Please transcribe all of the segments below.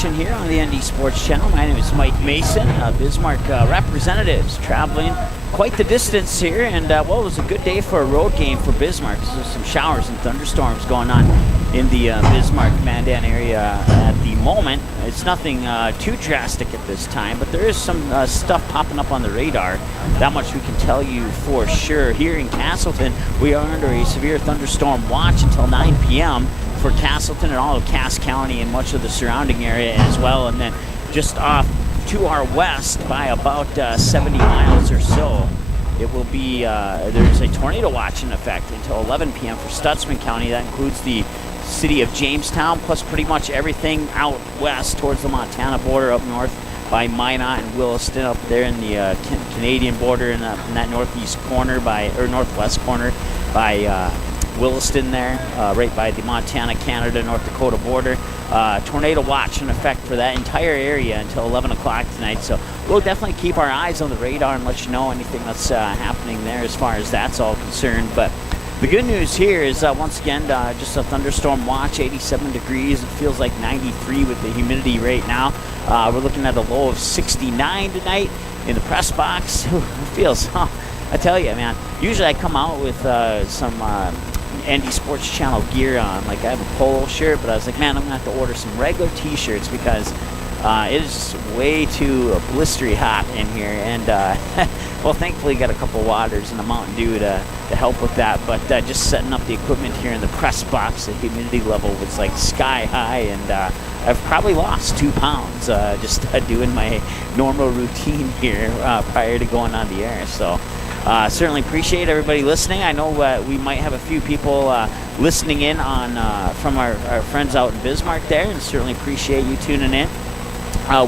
action here on the ND Sports Channel. My name is Mike Mason, Bismarck representatives traveling quite the distance here, and well, it was a good day for a road game for Bismarck. There's some showers and thunderstorms going on in the Bismarck-Mandan area at the moment. It's nothing too drastic at this time, but there is some stuff popping up on the radar. That much we can tell you for sure. Here in Casselton, we are under a severe thunderstorm watch until 9 p.m. for Casselton and all of Cass County and much of the surrounding area as well. And then just off to our west by about 70 miles or so, it will be, there's a tornado watch in effect until 11 p.m. for Stutzman County. That includes the city of Jamestown, plus pretty much everything out west towards the Montana border, up north by Minot and Williston, up there in the Canadian border in that northeast corner or northwest corner by Williston there, right by the Montana, Canada, North Dakota border. Tornado watch in effect for that entire area until 11 o'clock tonight. So we'll definitely keep our eyes on the radar and let you know anything that's happening there as far as that's all concerned. But the good news here is, once again, just a thunderstorm watch, 87 degrees. It feels like 93 with the humidity right now. We're looking at a low of 69 tonight in the press box. It feels, I tell you, man, usually I come out with some ND Sports Channel gear on. Like, I have a polo shirt, but I was like, man, I'm going to have to order some regular t-shirts because it is way too blistery hot in here. And, well, thankfully got a couple waters and a Mountain Dew to help with that. But just setting up the equipment here in the press box, the humidity level was like sky high. And I've probably lost 2 pounds just doing my normal routine here prior to going on the air. So certainly appreciate everybody listening. I know we might have a few people listening in on from our friends out in Bismarck there, and certainly appreciate you tuning in.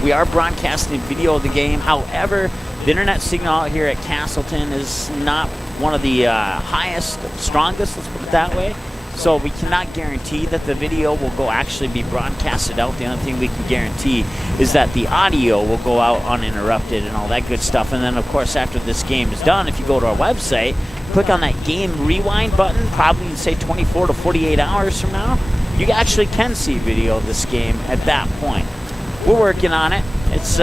We are broadcasting video of the game. However, the internet signal out here at Casselton is not one of the highest, strongest, let's put it that way. So we cannot guarantee that the video will actually be broadcasted out. The only thing we can guarantee is that the audio will go out uninterrupted and all that good stuff. And then, of course, after this game is done, if you go to our website, click on that game rewind button, probably in, say, 24 to 48 hours from now, you actually can see video of this game at that point. We're working on it. It's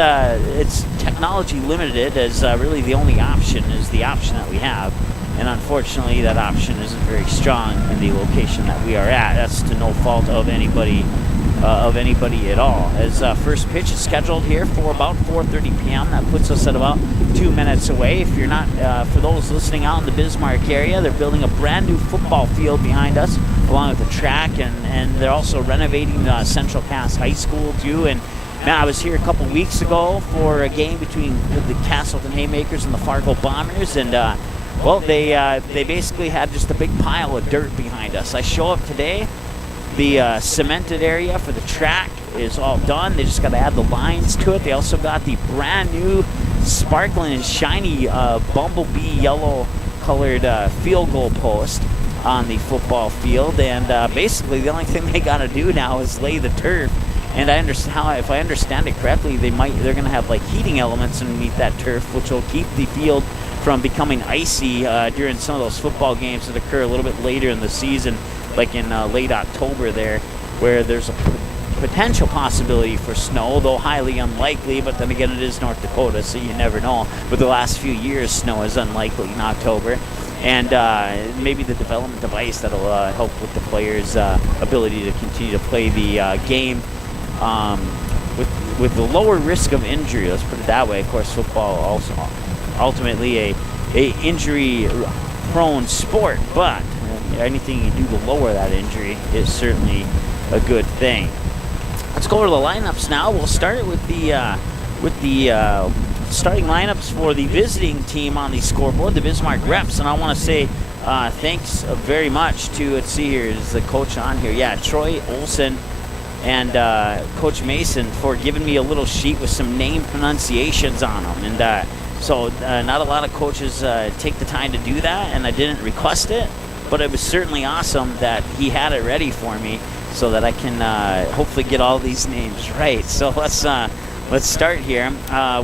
technology limited, as really the only option is the option that we have. And unfortunately, that option isn't very strong in the location that we are at. That's to no fault of anybody at all. As first pitch is scheduled here for about 4:30 p.m. That puts us at about 2 minutes away. If you're not, for those listening out in the Bismarck area, they're building a brand new football field behind us, along with the track, and they're also renovating Central Cass High School too. And man, I was here a couple weeks ago for a game between the Casselton Haymakers and the Fargo Bombers, and well, they basically had just a big pile of dirt behind us. I show up today, the cemented area for the track is all done. They just got to add the lines to it. They also got the brand new sparkling and shiny bumblebee yellow colored field goal post on the football field. And basically the only thing they got to do now is lay the turf. And I understand if I understand it correctly, they're going to have like heating elements underneath that turf, which will keep the field from becoming icy during some of those football games that occur a little bit later in the season, like in late October there, where there's a potential possibility for snow, though highly unlikely. But then again, it is North Dakota, so you never know. But the last few years, snow is unlikely in October. And maybe the development of ice that'll help with the players' ability to continue to play the game with the lower risk of injury. Let's put it that way. Of course, football also ultimately a injury-prone sport, but anything you do to lower that injury is certainly a good thing. Let's go to the lineups now. We'll start with the starting lineups for the visiting team on the scoreboard, the Bismarck Reps, and I want to say thanks very much to, let's see here, is the coach on here? Yeah, Troy Olson and Coach Mason for giving me a little sheet with some name pronunciations on them. And so not a lot of coaches take the time to do that, and I didn't request it, but it was certainly awesome that he had it ready for me so that I can hopefully get all these names right. So let's start here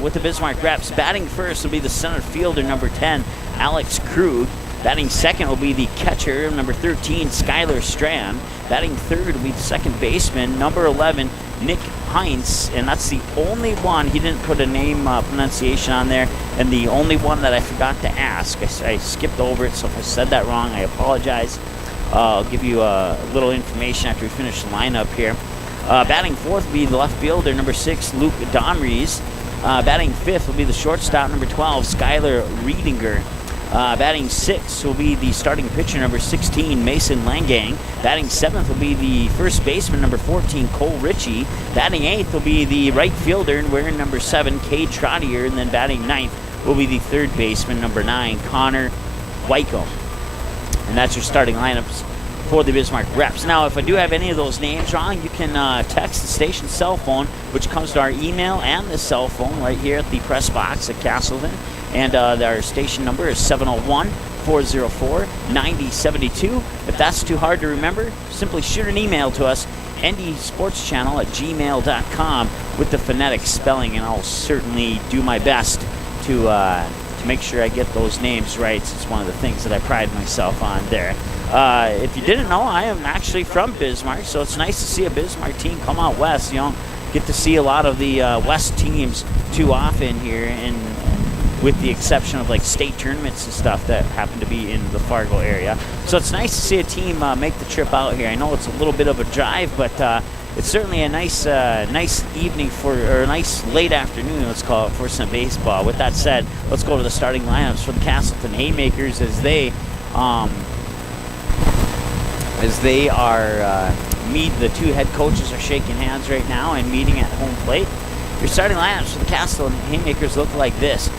with the Bismarck Reps. Batting first will be the center fielder, number 10, Alex Krug. Batting second will be the catcher, number 13, Skylar Strand. Batting third will be the second baseman, number 11, Nick Heinz, and that's the only one. He didn't put a name pronunciation on there, and the only one that I forgot to ask. I skipped over it, so if I said that wrong, I apologize. I'll give you a little information after we finish the lineup here. Batting fourth will be the left fielder, number 6, Luke Domries. Batting fifth will be the shortstop, number 12, Skylar Riedinger. Batting sixth will be the starting pitcher, number 16, Mason Langang. Batting seventh will be the first baseman, number 14, Cole Ritchie. Batting eighth will be the right fielder, wearing number 7, Cade Trottier. And then batting ninth will be the third baseman, number 9, Connor Wycombe. And that's your starting lineups for the Bismarck Reps. Now, if I do have any of those names wrong, you can text the station cell phone, which comes to our email and the cell phone right here at the press box at Casselton. And our station number is 701-404-9072. If that's too hard to remember, simply shoot an email to us, ndsportschannel@gmail.com with the phonetic spelling, and I'll certainly do my best to make sure I get those names right. It's one of the things that I pride myself on there. If you didn't know, I am actually from Bismarck, so it's nice to see a Bismarck team come out west. You don't get to see a lot of the west teams too often here, and with the exception of like state tournaments and stuff that happen to be in the Fargo area. So it's nice to see a team make the trip out here. I know it's a little bit of a drive, but it's certainly a nice evening or a nice late afternoon, let's call it, for some baseball. With that said, let's go to the starting lineups for the Casselton Haymakers as they are the two head coaches are shaking hands right now and meeting at home plate. Your starting lineups for the Casselton Haymakers look like this.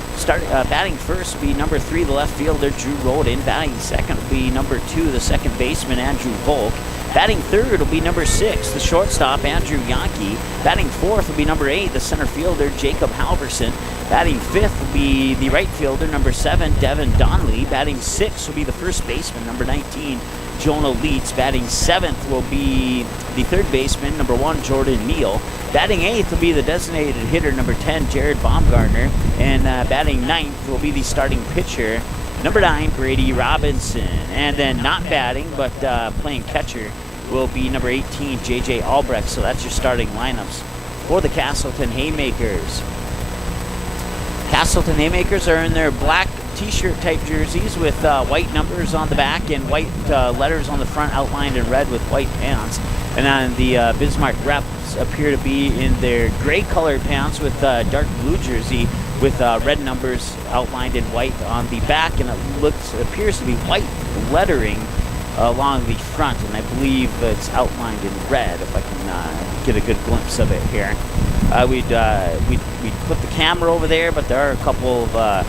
Batting first will be number 3, the left fielder, Drew Roden. Batting second will be number 2, the second baseman, Andrew Volk. Batting third will be number 6, the shortstop, Andrew Yankee. Batting fourth will be number 8, the center fielder, Jacob Halverson. Batting fifth will be the right fielder, number 7, Devin Donnelly. Batting sixth will be the first baseman, number 19, Jonah Leitz. Batting seventh will be the third baseman, number 1, Jordan Neal. Batting eighth will be the designated hitter, number 10, Jared Baumgartner. And batting ninth will be the starting pitcher, number 9, Brady Robinson. And then not batting, but playing catcher will be number 18, J.J. Albrecht. So that's your starting lineups for the Casselton Haymakers. Casselton Haymakers are in their black t-shirt type jerseys with white numbers on the back and white letters on the front outlined in red with white pants. And on the Bismarck Reps appear to be in their gray colored pants with dark blue jersey with red numbers outlined in white on the back, and it appears to be white lettering along the front, and I believe it's outlined in red if I can get a good glimpse of it here. We'd put the camera over there, but there are a couple of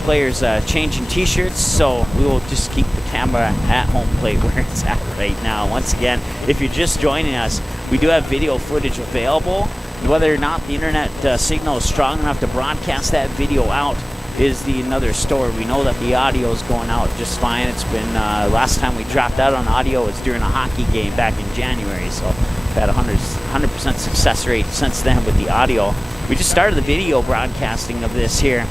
players changing t-shirts, so we will just keep the camera at home plate where it's at right now. Once again, if you're just joining us, we do have video footage available. Whether or not the internet signal is strong enough to broadcast that video out is another story. We know that the audio is going out just fine. It's been last time we dropped out on audio was during a hockey game back in January, so we've had 100% success rate since then with the audio. We just started the video broadcasting of this here.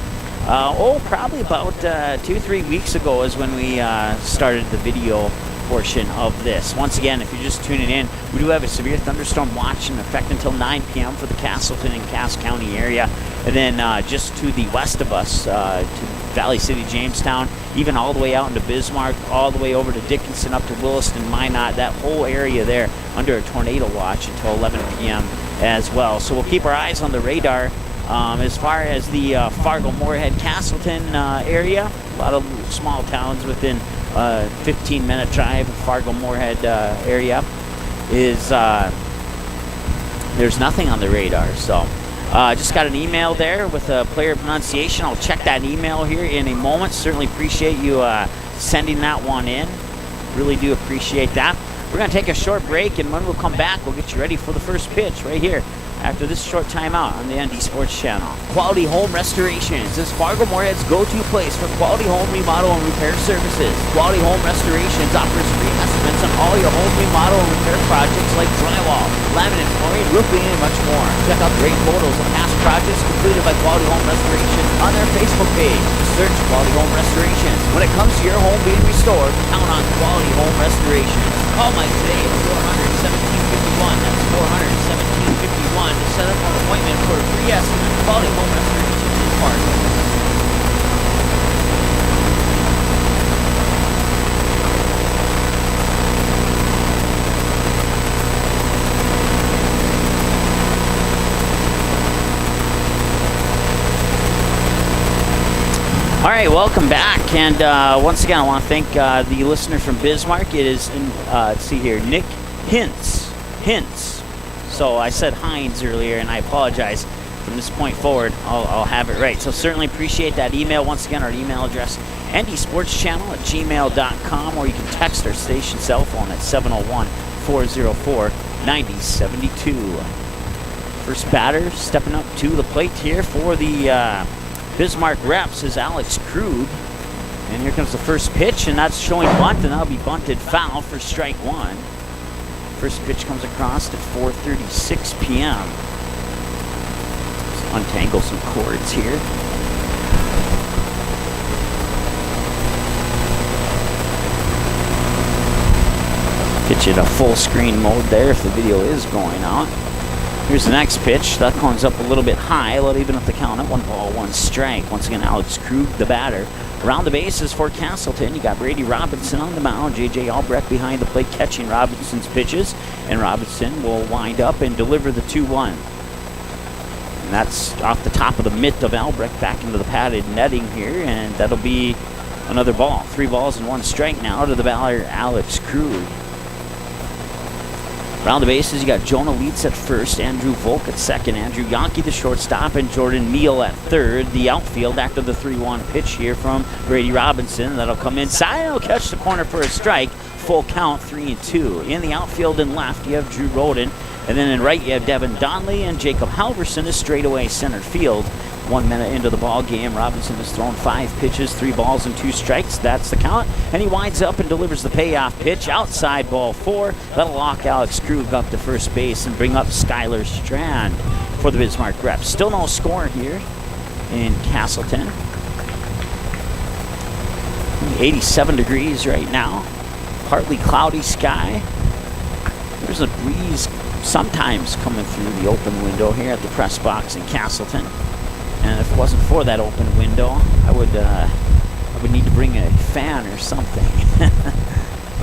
Probably about 2-3 weeks ago is when we started the video portion of this. Once again, if you're just tuning in, we do have a severe thunderstorm watch in effect until 9 p.m. for the Casselton and Cass County area. And then just to the west of us, to Valley City, Jamestown, even all the way out into Bismarck, all the way over to Dickinson, up to Williston, Minot, that whole area there under a tornado watch until 11 p.m. as well. So we'll keep our eyes on the radar. As far as the Fargo, Moorhead, Casselton area, a lot of small towns within 15-minute drive of Fargo, Moorhead area is there's nothing on the radar. So just got an email there with a player pronunciation. I'll check that email here in a moment. Certainly appreciate you sending that one in. Really do appreciate that. We're going to take a short break, and when we'll come back, we'll get you ready for the first pitch right here after this short timeout on the ND Sports Channel. Quality Home Restorations is Fargo Moorhead's go-to place for quality home remodel and repair services. Quality Home Restorations offers free estimates on all your home remodel and repair projects like drywall, laminate flooring, roofing, and much more. Check out great photos of past projects completed by Quality Home Restoration on their Facebook page. Search Quality Home Restorations. When it comes to your home being restored, count on Quality Home Restorations. Call Mike today at 400-1751. That's 400-1751 to set up an appointment for a free estimate. Quality Home Restoration in Fargo. All right, welcome back, and once again, I want to thank the listener from Bismarck. It is, let's see here, Nick Hintz. So I said Hines earlier, and I apologize. From this point forward, I'll have it right. So certainly appreciate that email. Once again, our email address, ndsportschannel@gmail.com, or you can text our station cell phone at 701-404-9072. First batter stepping up to the plate here for the Bismarck Reps is Alex Krug. And here comes the first pitch, and that's showing bunt, and that'll be bunted foul for strike one. First pitch comes across at 4:36 p.m. Let's untangle some cords here. Get you to full screen mode there if the video is going on. Here's the next pitch. That comes up a little bit high. It'll even up the count at 1-1 strike. Once again, Alex Krug, the batter. Around the bases for Casselton, you got Brady Robinson on the mound. J.J. Albrecht behind the plate catching Robinson's pitches. And Robinson will wind up and deliver the 2-1. And that's off the top of the mitt of Albrecht back into the padded netting here. And that'll be another ball. 3 balls and 1 strike now to the batter, Alex Krug. Around the bases, you got Jonah Leeds at first, Andrew Volk at second, Andrew Yonke the shortstop, and Jordan Meal at third. The outfield after the 3-1 pitch here from Brady Robinson. That'll come inside and will catch the corner for a strike. Full count, 3-2. In the outfield and left, you have Drew Roden. And then in right, you have Devin Donnelly, and Jacob Halverson is straightaway center field. 1 minute into the ball game, Robinson has thrown 5 pitches, 3 balls and 2 strikes. That's the count. And he winds up and delivers the payoff pitch outside ball 4. That'll lock Alex Krug up to first base and bring up Skylar Strand for the Bismarck Reps. Still no score here in Casselton. 87 degrees right now. Partly cloudy sky. There's a breeze sometimes coming through the open window here at the press box in Casselton. And if it wasn't for that open window, I would need to bring a fan or something.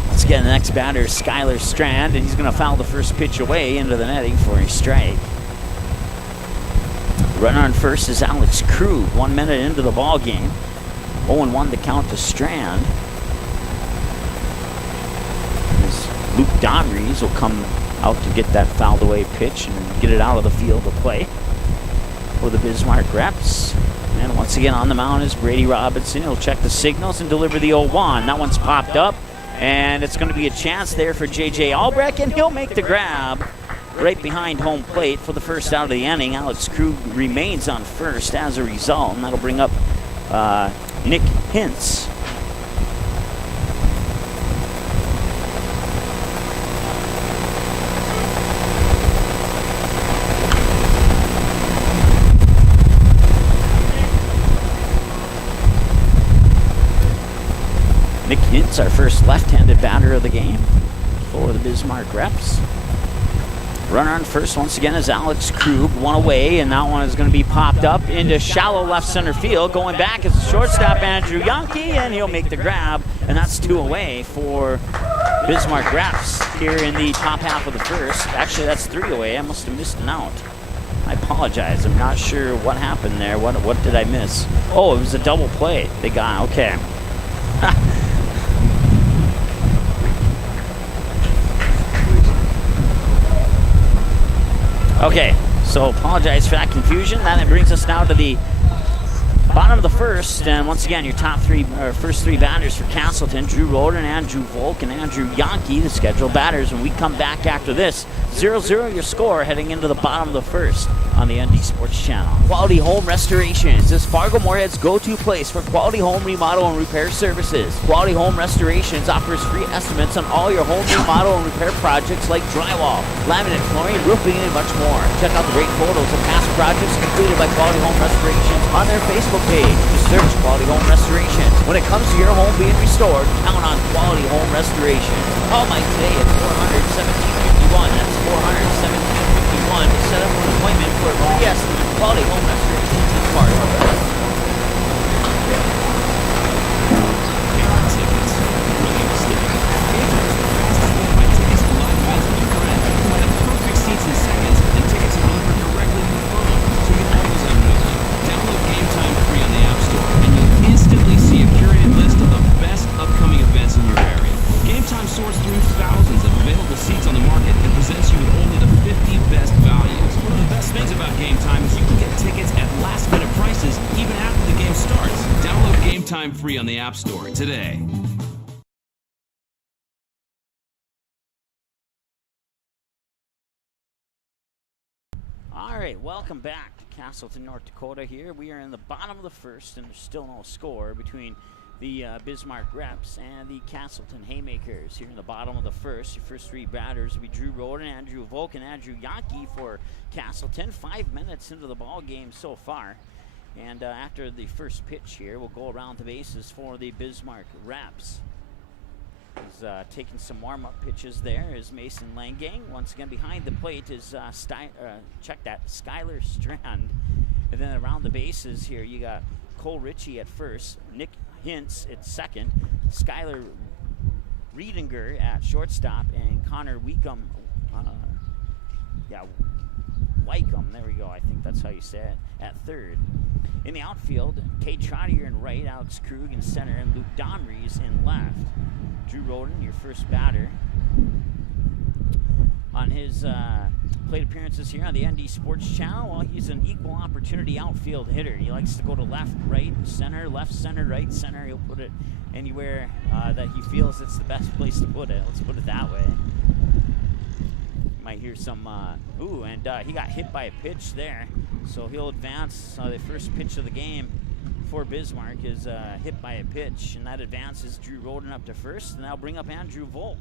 Let's get the next batter, Skylar Strand, and he's going to foul the first pitch away into the netting for a strike. Runner on first is Alex Krug. 1 minute into the ball game. 0-1 to count to Strand. As Luke Donries will come out to get that fouled away pitch and get it out of the field of play for the Bismarck Reps. And once again on the mound is Brady Robinson. He'll check the signals and deliver the 0-1. That one's popped up, and it's going to be a chance there for J.J. Albrecht, and he'll make the grab right behind home plate for the first out of the inning. Alex Krug remains on first as a result, and that'll bring up Nick Hintz. Nick Hintz, our first left-handed batter of the game for the Bismarck Reps. Runner on first once again is Alex Krug. 1 away, and that one is going to be popped up into shallow left center field. Going back is the shortstop, Andrew Yonke, and he'll make the grab, and that's 2 away for Bismarck Reps here in the top half of the first. Actually, that's 3 away. I must have missed an out. I apologize. I'm not sure what happened there. What did I miss? Oh, it was a double play. They got, okay. Okay, so apologize for that confusion. That brings us now to the Bottom of the first, and once again, your first three batters for Casselton: Drew Roden, Andrew Volk, and Andrew Yankee, the scheduled batters. When we come back after this, 0-0 your score heading into the bottom of the first on the ND Sports Channel. Quality Home Restorations is Fargo-Moorhead's go-to place for quality home remodel and repair services. Quality Home Restorations offers free estimates on all your home remodel and repair projects like drywall, laminate flooring, roofing, and much more. Check out the great photos of past projects completed by Quality Home Restorations on their Facebook page. Just search Quality Home Restorations. When it comes to your home being restored, count on Quality Home Restorations. Call Mike today at 400-1751. That's 400-1751 to set up an appointment for a free estimate. Quality Home Restorations is Fargo. Seats and seconds, and tickets are delivered directly to your phone, so you can always have movement. Download Game Time free on the App Store, and you'll instantly see a curated list of the best upcoming events in your area. Game Time sorts through thousands of available seats on the market and presents you with only the 50 best values. One of the best things about Game Time is you can get tickets at last-minute prices even after the game starts. Download Game Time free on the App Store today. All right, welcome back to Casselton, North Dakota here. We are in the bottom of the first, and there's still no score between the Bismarck Reps and the Casselton Haymakers. Here in the bottom of the first, your first three batters will be Drew Roden, Andrew Volk, and Andrew Yankee for Casselton. 5 minutes into the ball game so far. And after the first pitch here, we'll go around the bases for the Bismarck Reps. He's taking some warm-up pitches there is Mason Langang. Once again, behind the plate is Skylar Strand. And then around the bases here, you got Cole Ritchie at first, Nick Hintz at second, Skylar Riedinger at shortstop, and Connor Weikum, Wycombe, there we go, I think that's how you say it, at third. In the outfield, Kate Trottier in right, Alex Krug in center, and Luke Donries in left. Drew Roden, your first batter. On his plate appearances here on the ND Sports Channel, well, he's an equal opportunity outfield hitter. He likes to go to left, right, center, left, center, right, center. He'll put it anywhere that he feels it's the best place to put it. Let's put it that way. You might hear some, he got hit by a pitch there. So he'll advance. The first pitch of the game for Bismarck is hit by a pitch, and that advances Drew Roden up to first, and that'll bring up Andrew Volk.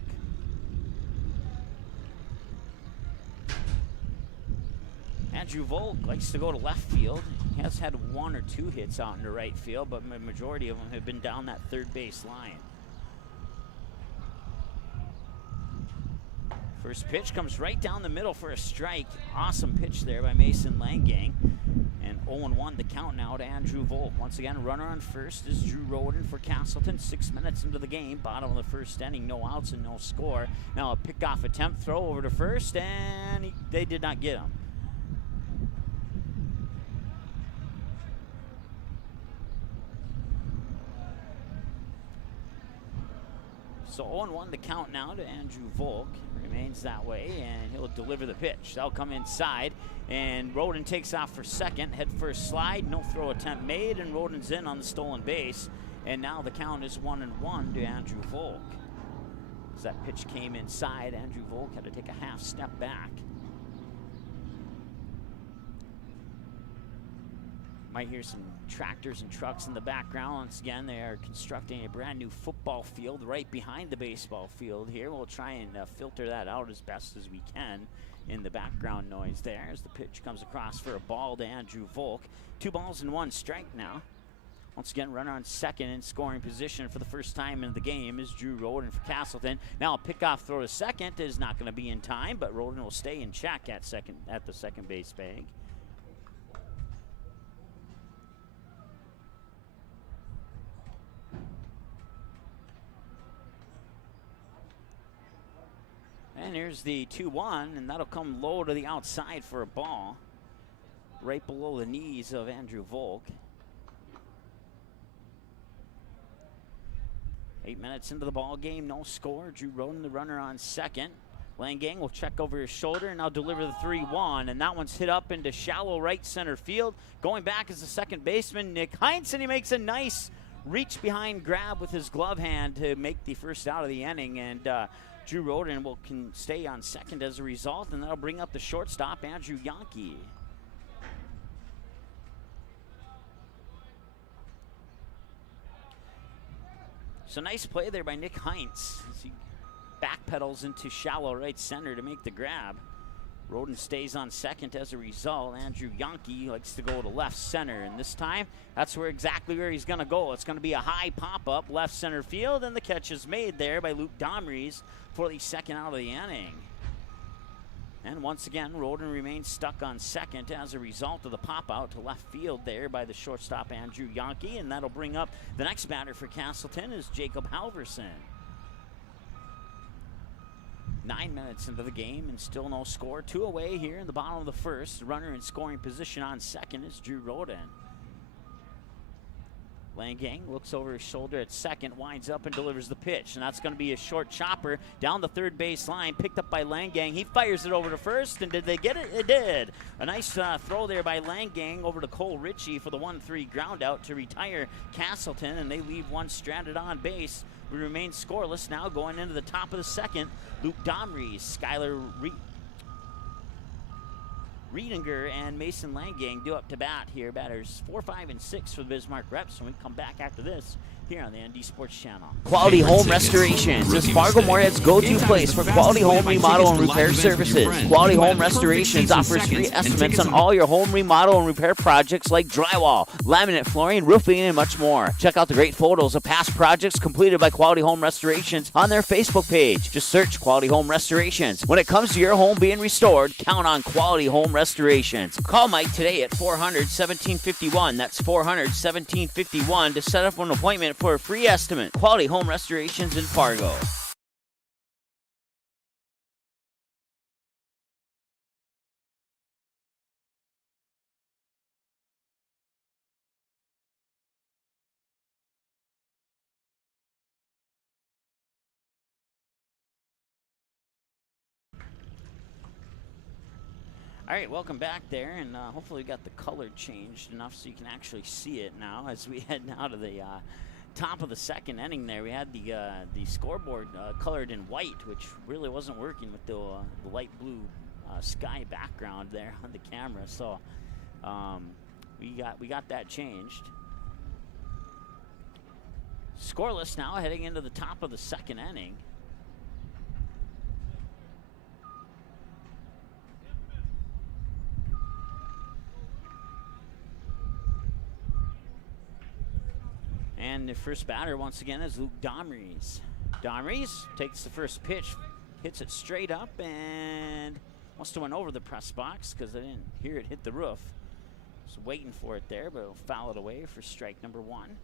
Andrew Volk likes to go to left field. He has had 1 or 2 hits out into right field, but the majority of them have been down that third base line. First pitch comes right down the middle for a strike. Awesome pitch there by Mason Langang. And 0-1 the count now to Andrew Volk. Once again, runner on first is Drew Roden for Casselton. 6 minutes into the game, bottom of the first inning, no outs and no score. Now a pickoff attempt, throw over to first, and they did not get him. So 0-1 the count now to Andrew Volk. Remains that way, and he'll deliver the pitch. That'll come inside, and Roden takes off for second. Head first slide, no throw attempt made, and Roden's in on the stolen base. And now the count is 1-1 to Andrew Volk. As that pitch came inside, Andrew Volk had to take a half step back. Might hear some tractors and trucks in the background. Once again, they are constructing a brand new football field right behind the baseball field here. We'll try and filter that out as best as we can in the background noise there as the pitch comes across for a ball to Andrew Volk. 2 balls and 1 strike now. Once again, runner on second in scoring position for the first time in the game is Drew Roden for Casselton. Now a pickoff throw to second is not going to be in time, but Roden will stay in check at the second base bag. And here's the 2-1, and that'll come low to the outside for a ball, right below the knees of Andrew Volk. 8 minutes into the ball game, no score. Drew Roden, the runner on second. Langang will check over his shoulder and now deliver the 3-1, and that one's hit up into shallow right center field. Going back is the second baseman, Nick Heinz, and he makes a nice reach behind grab with his glove hand to make the first out of the inning, and Drew Roden can stay on second as a result, and that'll bring up the shortstop, Andrew Yonke. So nice play there by Nick Heinz as he backpedals into shallow right center to make the grab. Roden stays on second as a result. Andrew Yonke likes to go to left center, and this time that's exactly where he's going to go. It's going to be a high pop-up left center field, and the catch is made there by Luke Domries for the second out of the inning. And once again, Roden remains stuck on second as a result of the pop-out to left field there by the shortstop Andrew Yonke, and that'll bring up the next batter for Casselton is Jacob Halverson. 9 minutes into the game and still no score. 2 away here in the bottom of the first. The runner in scoring position on second is Drew Roden. Langang looks over his shoulder at second, winds up and delivers the pitch, and that's going to be a short chopper down the third base line, picked up by Langang. He fires it over to first, and did they get it? It did. A nice throw there by Langang over to Cole Ritchie for the 1-3 ground out to retire Casselton, and they leave one stranded on base. We remain scoreless now going into the top of the second. Luke Domries, Skylar Riedinger, and Mason Langang do up to bat here. Batters 4, 5, and 6 for the Bismarck Reps. And we come back after this here on the ND Sports Channel. Quality Home Restorations is Fargo Moorhead's go-to place for quality home remodel and repair services. Quality Home Restorations offers free estimates on all your home remodel and repair projects like drywall, laminate flooring, roofing, and much more. Check out the great photos of past projects completed by Quality Home Restorations on their Facebook page. Just search Quality Home Restorations. When it comes to your home being restored, count on Quality Home Restorations. Call Mike today at 400-1751. That's 400-1751 to set up an appointment for a free estimate. Quality Home Restorations in Fargo. All right, welcome back there, and hopefully we got the color changed enough so you can actually see it now as we head now to the top of the second inning there. We had the scoreboard colored in white, which really wasn't working with the light blue sky background there on the camera. So we got that changed. Scoreless now, heading into the top of the second inning. And the first batter, once again, is Luke Domries. Domries takes the first pitch, hits it straight up, and must have went over the press box because I didn't hear it hit the roof. Was waiting for it there, but it'll foul it away for strike number 1.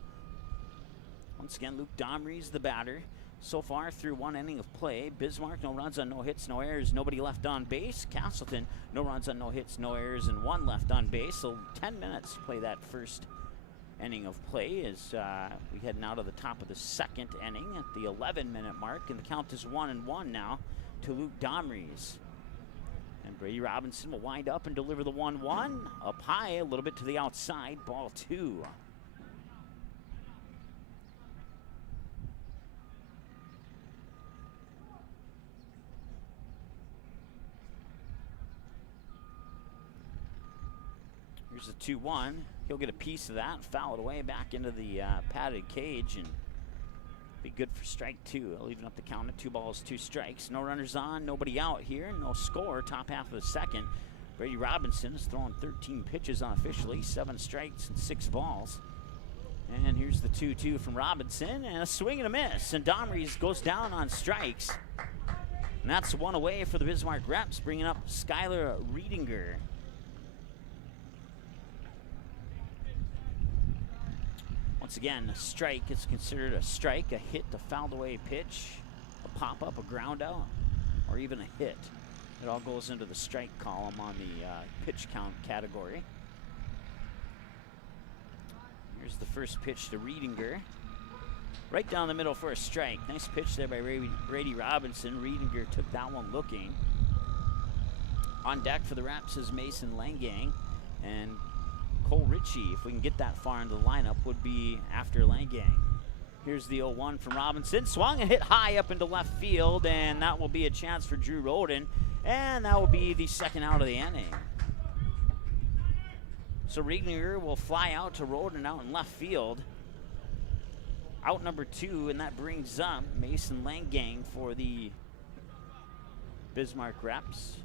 Once again, Luke Domries, the batter. So far, through 1 inning of play, Bismarck, no runs on no hits, no errors, nobody left on base. Casselton, no runs on no hits, no errors, and 1 left on base. So 10 minutes to play that first inning of play as we heading out of the top of the second inning at the 11-minute mark, and the count is 1-1 now to Luke Domries. And Brady Robinson will wind up and deliver the 1-1 up high, a little bit to the outside, ball 2. Here's the 2-1. He'll get a piece of that, foul it away back into the padded cage, and be good for strike 2. He'll even up the count at 2 balls, 2 strikes. No runners on, nobody out here, no score. Top half of the second. Brady Robinson is throwing 13 pitches unofficially, 7 strikes and 6 balls. And here's the 2-2 from Robinson, and a swing and a miss. And Domries goes down on strikes. And that's 1 away for the Bismarck Reps, bringing up Skylar Riedinger. Once again, a strike is considered a strike, a hit, a fouled away pitch, a pop-up, a ground out, or even a hit. It all goes into the strike column on the pitch count category. Here's the first pitch to Riedinger. Right down the middle for a strike. Nice pitch there by Brady Robinson. Riedinger took that one looking. On deck for the Raps is Mason Langang. And Cole Ritchie, if we can get that far into the lineup, would be after Langang. Here's the 0-1 from Robinson. Swung and hit high up into left field, and that will be a chance for Drew Roden. And that will be the second out of the inning. So Riedinger will fly out to Roden out in left field. Out number 2, and that brings up Mason Langang for the Bismarck Reps.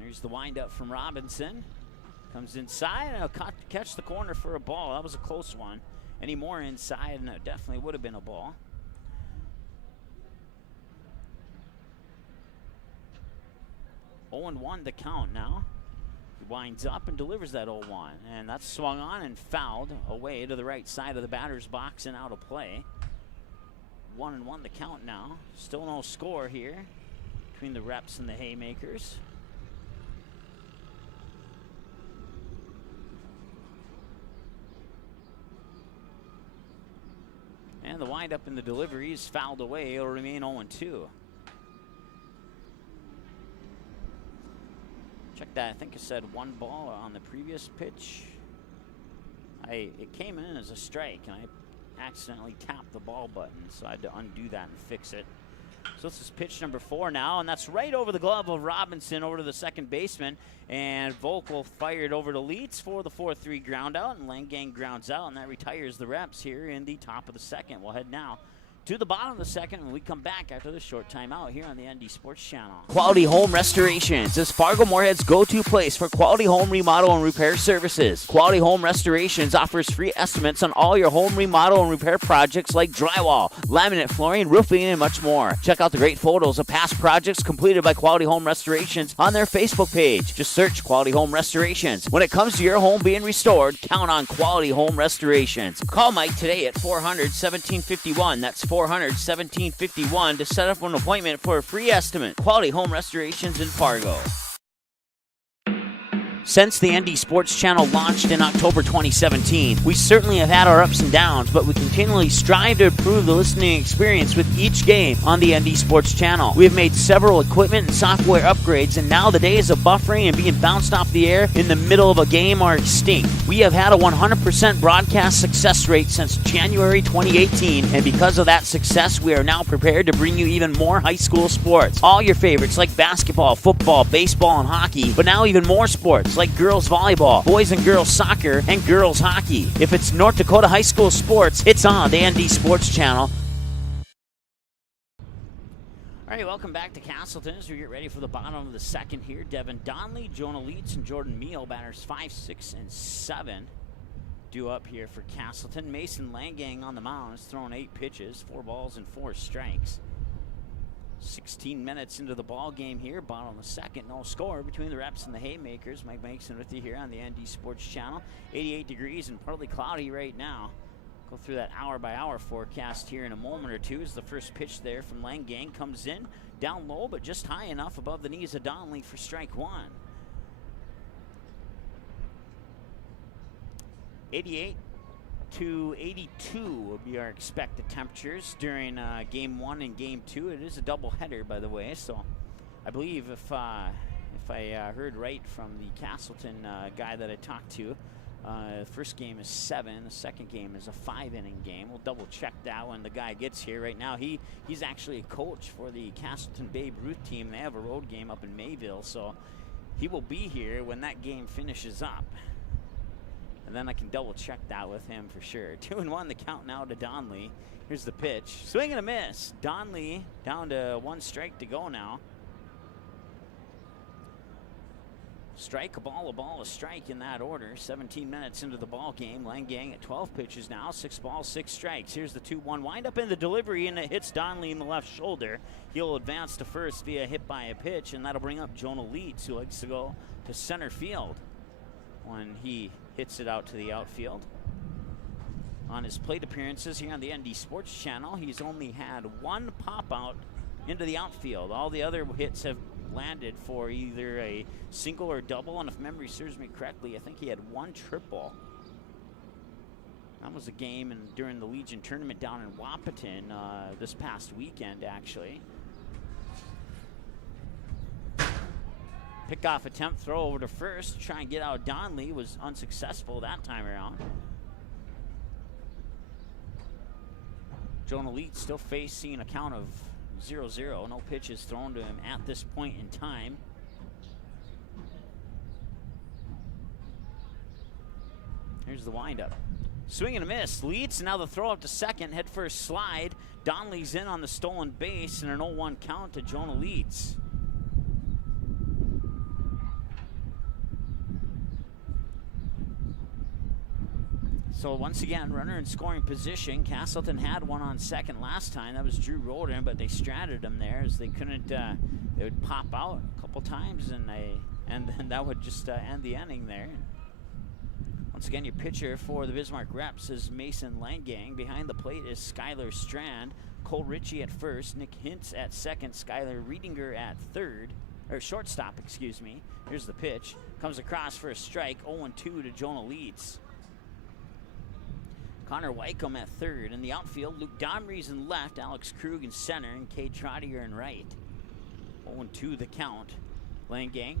Here's the windup from Robinson. Comes inside, and he'll catch the corner for a ball. That was a close one. Any more inside, and it definitely would have been a ball. 0-1 the count now. He winds up and delivers that 0-1. And that's swung on and fouled away to the right side of the batter's box and out of play. 1-1 the count now. Still no score here between the Reps and the Haymakers. And the windup in the delivery is fouled away. It'll remain 0-2. Check that. I think I said 1 ball on the previous pitch. It came in as a strike, and I accidentally tapped the ball button, so I had to undo that and fix it. So this is pitch number 4 now, and that's right over the glove of Robinson over to the second baseman. And Volk fired over to Leeds for the 4-3 ground out, and Langang grounds out, and that retires the Reps here in the top of the second. We'll head now to the bottom of the second when we come back after this short timeout here on the ND Sports Channel. Quality Home Restorations is Fargo-Moorhead's go-to place for quality home remodel and repair services. Quality Home Restorations offers free estimates on all your home remodel and repair projects like drywall, laminate flooring, roofing, and much more. Check out the great photos of past projects completed by Quality Home Restorations on their Facebook page. Just search Quality Home Restorations. When it comes to your home being restored, count on Quality Home Restorations. Call Mike today at 400-1751. That's 400-1751 to set up an appointment for a free estimate. Quality Home Restorations in Fargo. Since the ND Sports Channel launched in October 2017, we certainly have had our ups and downs, but we continually strive to improve the listening experience with each game on the ND Sports Channel. We have made several equipment and software upgrades, and now the days of buffering and being bounced off the air in the middle of a game are extinct. We have had a 100% broadcast success rate since January 2018, and because of that success, we are now prepared to bring you even more high school sports. All your favorites like basketball, football, baseball, and hockey, but now even more sports like girls volleyball, boys and girls soccer, and girls hockey. If it's North Dakota high school sports, it's on the ND Sports Channel. All right, welcome back to Casselton as we get ready for the bottom of the second here. Devin Donnelly, Jonah Leitz, and Jordan Meal, batters 5, 6, and 7, due up here for Casselton. Mason Langang on the mound has thrown 8 pitches, 4 balls and 4 strikes. 16 minutes into the ball game here, bottom of the second, no score between the Reps and the Haymakers. Mike Mason with you here on the ND Sports Channel. 88 degrees and partly cloudy right now. Go through that hour-by-hour forecast here in a moment or two as the first pitch there from Langang comes in, down low, but just high enough above the knees of Donnelly for strike 1. 88 to 82 will be our expected temperatures during Game 1 and Game 2. It is a doubleheader, by the way, so I believe if I heard right from the Casselton guy that I talked to, the first game is 7, the second game is a 5-inning game. We'll double-check that when the guy gets here. Right now, he's actually a coach for the Casselton Babe Ruth team. They have a road game up in Mayville, so he will be here when that game finishes up. And then I can double-check that with him for sure. 2-1 the count now to Donnelly. Here's the pitch. Swing and a miss. Donnelly down to 1 strike to go now. Strike, a ball, a strike in that order. 17 minutes into the ball game. Langang at 12 pitches now. 6 balls, 6 strikes. Here's the 2-1 windup in the delivery, and it hits Donnelly in the left shoulder. He'll advance to first via hit by a pitch, and that'll bring up Jonah Leeds, who likes to go to center field when he hits it out to the outfield. On his plate appearances here on the ND Sports Channel, he's only had 1 pop out into the outfield. All the other hits have landed for either a single or double, and if memory serves me correctly, I think he had 1 triple. That was a game during the Legion tournament down in Wahpeton this past weekend, actually. Pickoff attempt, throw over to first, try and get out Donley, was unsuccessful that time around. Jonah Leeds still facing a count of 0-0. No pitches thrown to him at this point in time. Here's the windup. Swing and a miss. Leeds, now the throw up to second. Head first slide. Donley's in on the stolen base and an 0-1 count to Jonah Leeds. So once again, runner in scoring position. Casselton had one on second last time. That was Drew Roden, but they stranded him there as they couldn't. They would pop out a couple times, and then that would just end the inning there. Once again, your pitcher for the Bismarck Reps is Mason Langang. Behind the plate is Skylar Strand, Cole Ritchie at first, Nick Hintz at second, Skylar Riedinger at third, or shortstop, excuse me. Here's the pitch. Comes across for a strike. 0-2 to Jonah Leeds. Connor Wycombe at third. In the outfield, Luke Domries in left, Alex Krug in center, and Cade Trottier in right. 0-2 the count. Langang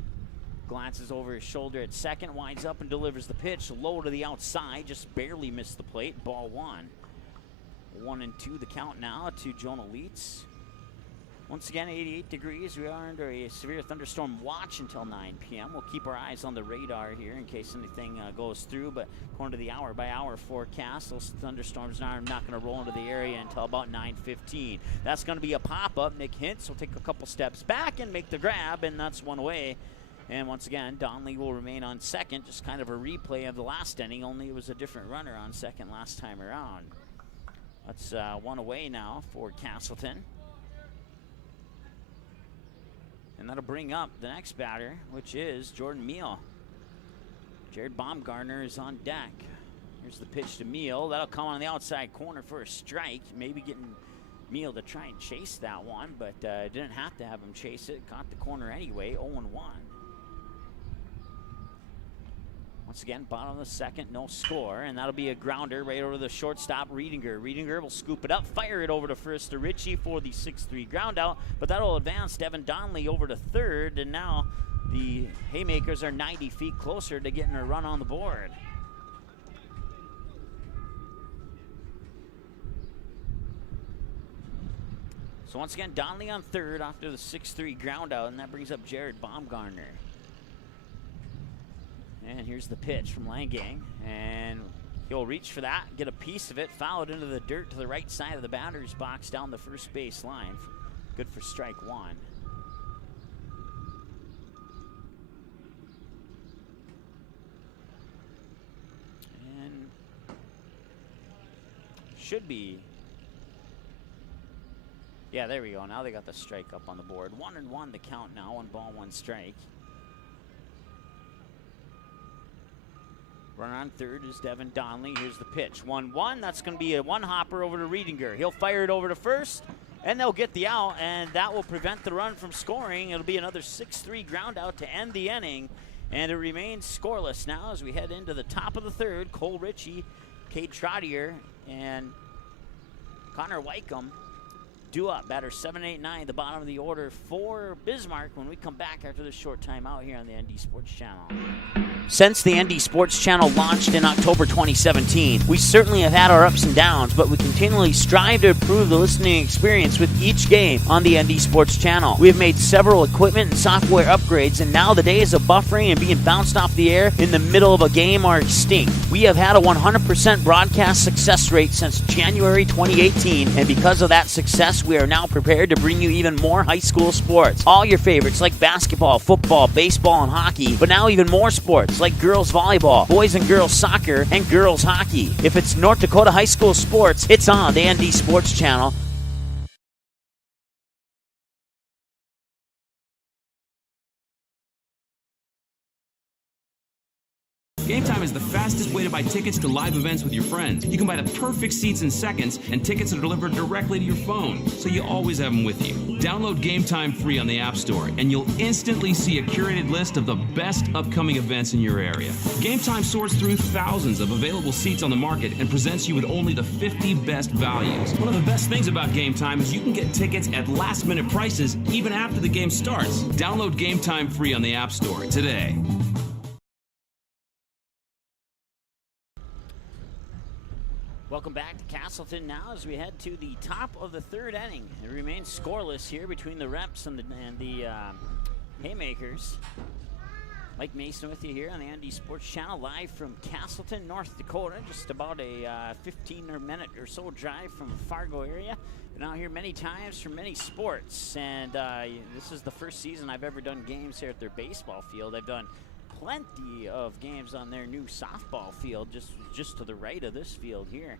glances over his shoulder at second, winds up and delivers the pitch low to the outside, just barely missed the plate. Ball 1. 1-2 the count now to Jonah Leeds. Once again, 88 degrees. We are under a severe thunderstorm watch until 9 p.m. We'll keep our eyes on the radar here in case anything goes through, but according to the hour-by-hour forecast, those thunderstorms are not going to roll into the area until about 9:15. That's going to be a pop-up. Nick Hintz will take a couple steps back and make the grab, and that's one away. And once again, Donley will remain on second, just kind of a replay of the last inning, only it was a different runner on second last time around. That's one away now for Casselton. And that'll bring up the next batter, which is Jordan Meal. Jared Baumgartner is on deck. Here's the pitch to Meal. That'll come on the outside corner for a strike. Maybe getting Meal to try and chase that one, but didn't have to have him chase it. Caught the corner anyway, 0-1. Once again, bottom of the second, no score, and that'll be a grounder right over the shortstop, Riedinger. Riedinger will scoop it up, fire it over to first to Ritchie for the 6-3 ground out, but that'll advance Devin Donley over to third, and now the Haymakers are 90 feet closer to getting a run on the board. So once again, Donley on third after the 6-3 ground out, and that brings up Jared Baumgartner. And here's the pitch from Langang, and he'll reach for that, get a piece of it, foul it into the dirt to the right side of the batter's box down the first base line. Good for strike 1. And should be, yeah, there we go. Now they got the strike up on the board. 1-1 the count now, 1 ball, 1 strike. Runner on third is Devin Donley. Here's the pitch. 1-1. That's going to be a one-hopper over to Riedinger. He'll fire it over to first, and they'll get the out, and that will prevent the run from scoring. It'll be another 6-3 ground out to end the inning, and it remains scoreless now as we head into the top of the third. Cole Ritchie, Cade Trottier, and Connor Wycombe due up. Batter 7, 8, 9, the bottom of the order for Bismarck when we come back after this short timeout here on the ND Sports Channel. Since the ND Sports Channel launched in October 2017, we certainly have had our ups and downs, but we continually strive to improve the listening experience with each game on the ND Sports Channel. We have made several equipment and software upgrades, and now the days of buffering and being bounced off the air in the middle of a game are extinct. We have had a 100% broadcast success rate since January 2018, and because of that success, we are now prepared to bring you even more high school sports. All your favorites like basketball, football, baseball, and hockey, but now even more sports like girls volleyball, boys and girls soccer, and girls hockey. If it's North Dakota high school sports, it's on the ND Sports Channel. Game Time is the fastest way to buy tickets to live events with your friends. You can buy the perfect seats in seconds, and tickets are delivered directly to your phone, so you always have them with you. Download Game Time free on the App Store, and you'll instantly see a curated list of the best upcoming events in your area. Game Time sorts through thousands of available seats on the market and presents you with only the 50 best values. One of the best things about Game Time is you can get tickets at last-minute prices even after the game starts. Download Game Time free on the App Store today. Welcome back to Casselton now as we head to the top of the third inning. It remains scoreless here between the Reps and the Haymakers. Mike Mason with you here on the ND Sports Channel, live from Casselton, North Dakota. Just about a 15-minute or so drive from the Fargo area. Been out here many times for many sports, and this is the first season I've ever done games here at their baseball field. I've done plenty of games on their new softball field, just to the right of this field here.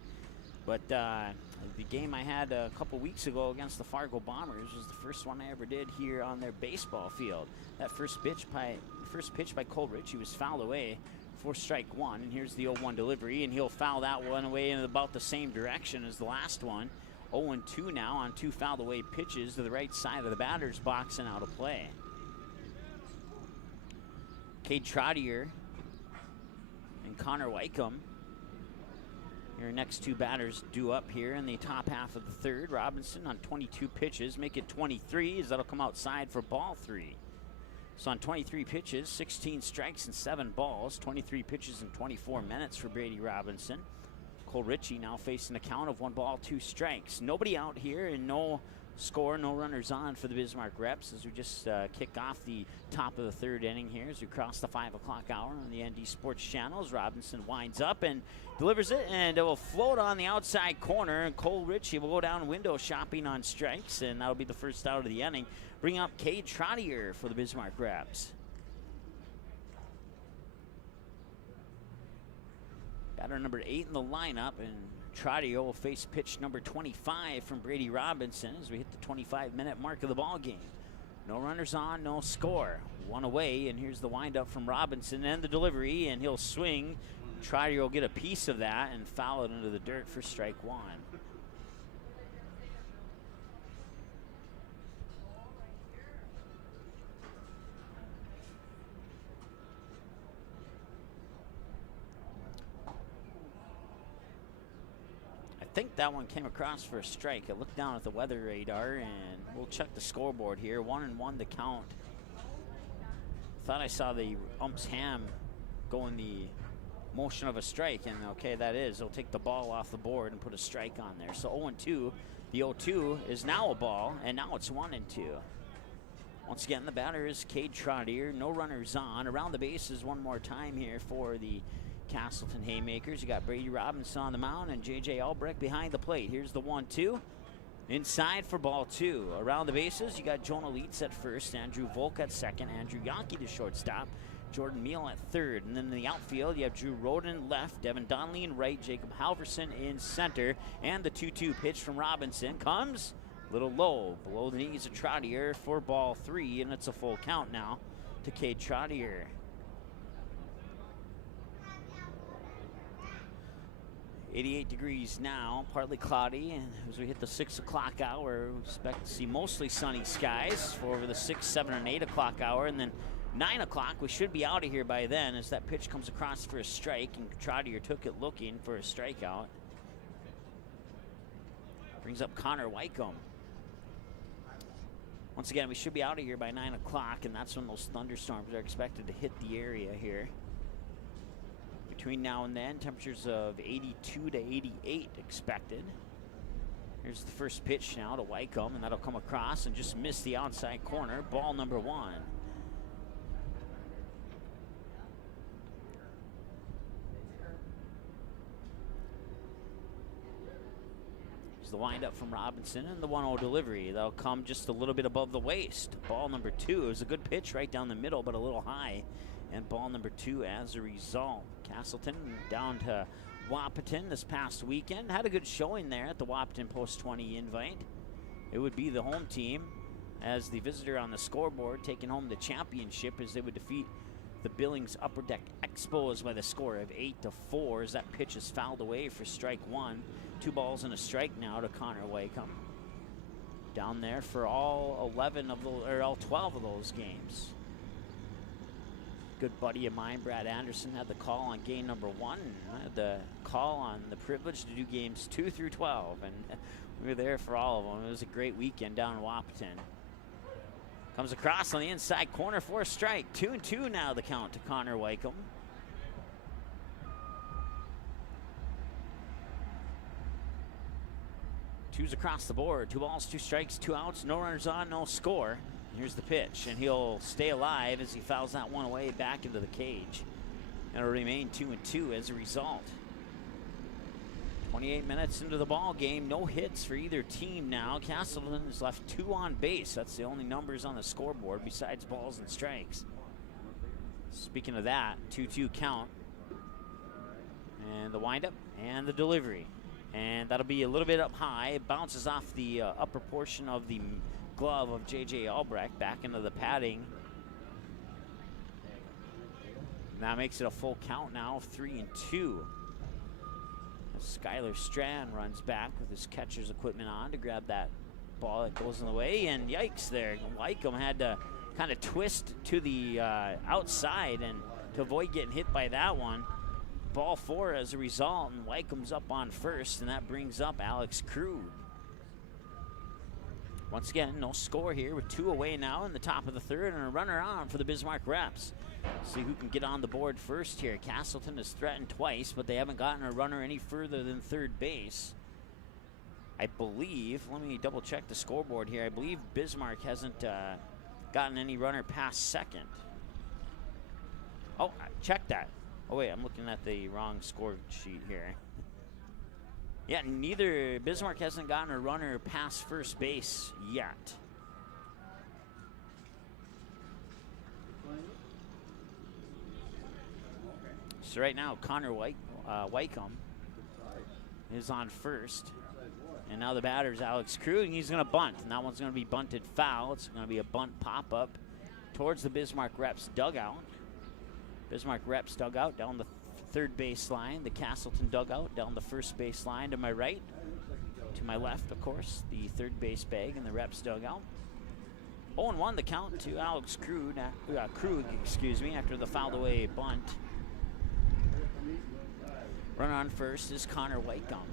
But the game I had a couple weeks ago against the Fargo Bombers was the first one I ever did here on their baseball field. That first pitch by Cole Ritchie was fouled away for strike one, and here's the 0-1 delivery, and he'll foul that one away in about the same direction as the last one. 0-2 now on two fouled away pitches to the right side of the batter's box and out of play. Cade Trottier and Connor Wycombe, your next two batters due up here in the top half of the third. Robinson on 22 pitches, make it 23 as that'll come outside for ball three. So on 23 pitches, 16 strikes and 7 balls, 23 pitches in 24 minutes for Brady Robinson. Cole Ritchie now facing a count of 1 ball, 2 strikes. Nobody out here and no score, no runners on for the Bismarck Reps as we just kick off the top of the third inning here as we cross the 5 o'clock hour on the ND Sports Channel. As Robinson winds up and delivers it, and it will float on the outside corner, and Cole Ritchie will go down window shopping on strikes, and that'll be the first out of the inning. Bring up Cade Trottier for the Bismarck Reps. Batter number 8 in the lineup, and Trottier will face pitch number 25 from Brady Robinson as we hit the 25-minute mark of the ball game. No runners on, no score. One away, and here's the windup from Robinson and the delivery, and he'll swing. Trottier will get a piece of that and foul it into the dirt for strike one. I think that one came across for a strike. I looked down at the weather radar, and we'll check the scoreboard here. 1-1 the count. Thought I saw the ump's hand go in the motion of a strike, and okay, that is. He'll take the ball off the board and put a strike on there. So 0-2. The 0-2 is now a ball, and now it's 1-2. Once again, the batter is Cade Trottier. No runners on. Around the bases one more time here for the Casselton Haymakers. You got Brady Robinson on the mound and J.J. Albrecht behind the plate. Here's the 1-2. Inside for ball two. Around the bases, you got Jonah Leitz at first, Andrew Volk at second, Andrew Yonke to shortstop, Jordan Meal at third. And then in the outfield, you have Drew Roden left, Devin Donnelly in right, Jacob Halverson in center. And the 2-2 pitch from Robinson comes a little low, below the knees of Trottier for ball three, and it's a full count now to Cade Trottier. 88 degrees now, partly cloudy, and as we hit the 6 o'clock hour, we expect to see mostly sunny skies for over the 6, 7, and 8 o'clock hour, and then 9 o'clock, we should be out of here by then as that pitch comes across for a strike, and Trottier took it looking for a strikeout. Brings up Connor Wycombe. Once again, we should be out of here by 9 o'clock, and that's when those thunderstorms are expected to hit the area here. Between now and then, temperatures of 82 to 88 expected. Here's the first pitch now to Wycombe, and that'll come across and just miss the outside corner. Ball number one. Here's the windup from Robinson and the 1-0 delivery. That'll come just a little bit above the waist. Ball number two. It was a good pitch right down the middle, but a little high. And ball number two as a result. Casselton down to Wahpeton this past weekend. Had a good showing there at the Wahpeton Post 20 invite. It would be the home team as the visitor on the scoreboard taking home the championship as they would defeat the Billings Upper Deck Expos by the score of 8-4 as that pitch is fouled away for strike one. 2 balls and a strike now to Connor Wycombe. Down there for all 11 of the, or all 12 of those games. Good buddy of mine, Brad Anderson, had the call on game number 1. I had the call on the privilege to do games 2 through 12, and we were there for all of them. It was a great weekend down in Wahpeton. Comes across on the inside corner for a strike. 2-2 now the count to Connor Wycombe. Twos across the board. 2 balls, 2 strikes, 2 outs, no runners on, no score. Here's the pitch, and he'll stay alive as he fouls that one away back into the cage. And it'll remain 2-2 as a result. 28 minutes into the ball game, no hits for either team now. Casselton has left 2 on base. That's the only numbers on the scoreboard besides balls and strikes. Speaking of that, 2-2 count. And the windup and the delivery. And that'll be a little bit up high. It bounces off the upper portion of the glove of J.J. Albrecht back into the padding. And that makes it a full count now, 3-2. Skylar Strand runs back with his catcher's equipment on to grab that ball that goes in the way, and yikes there. Wycombe had to kind of twist to the outside and to avoid getting hit by that one. Ball 4 as a result, and Wycombe's up on first, and that brings up Alex Krug. Once again, no score here with 2 away now in the top of the third and a runner on for the Bismarck Reps. See who can get on the board first here. Casselton has threatened twice, but they haven't gotten a runner any further than third base. I believe, let me double check the scoreboard here. I believe Bismarck hasn't gotten any runner past second. Oh, check that. Oh wait, I'm looking at the wrong score sheet here. Yeah, neither Bismarck hasn't gotten a runner past first base yet. So right now, Connor Wycombe is on first. And now the batter's Alex Krug, and he's going to bunt. And that one's going to be bunted foul. It's going to be a bunt pop-up towards the Bismarck Reps dugout. Bismarck Reps dugout down the third base line. The Casselton dugout down the first base line to my right. To my left, of course, the third base bag and the Reps dugout. 0-1 the count to Alex Krug, after the fouled away bunt. Runner on first is Connor Wycombe.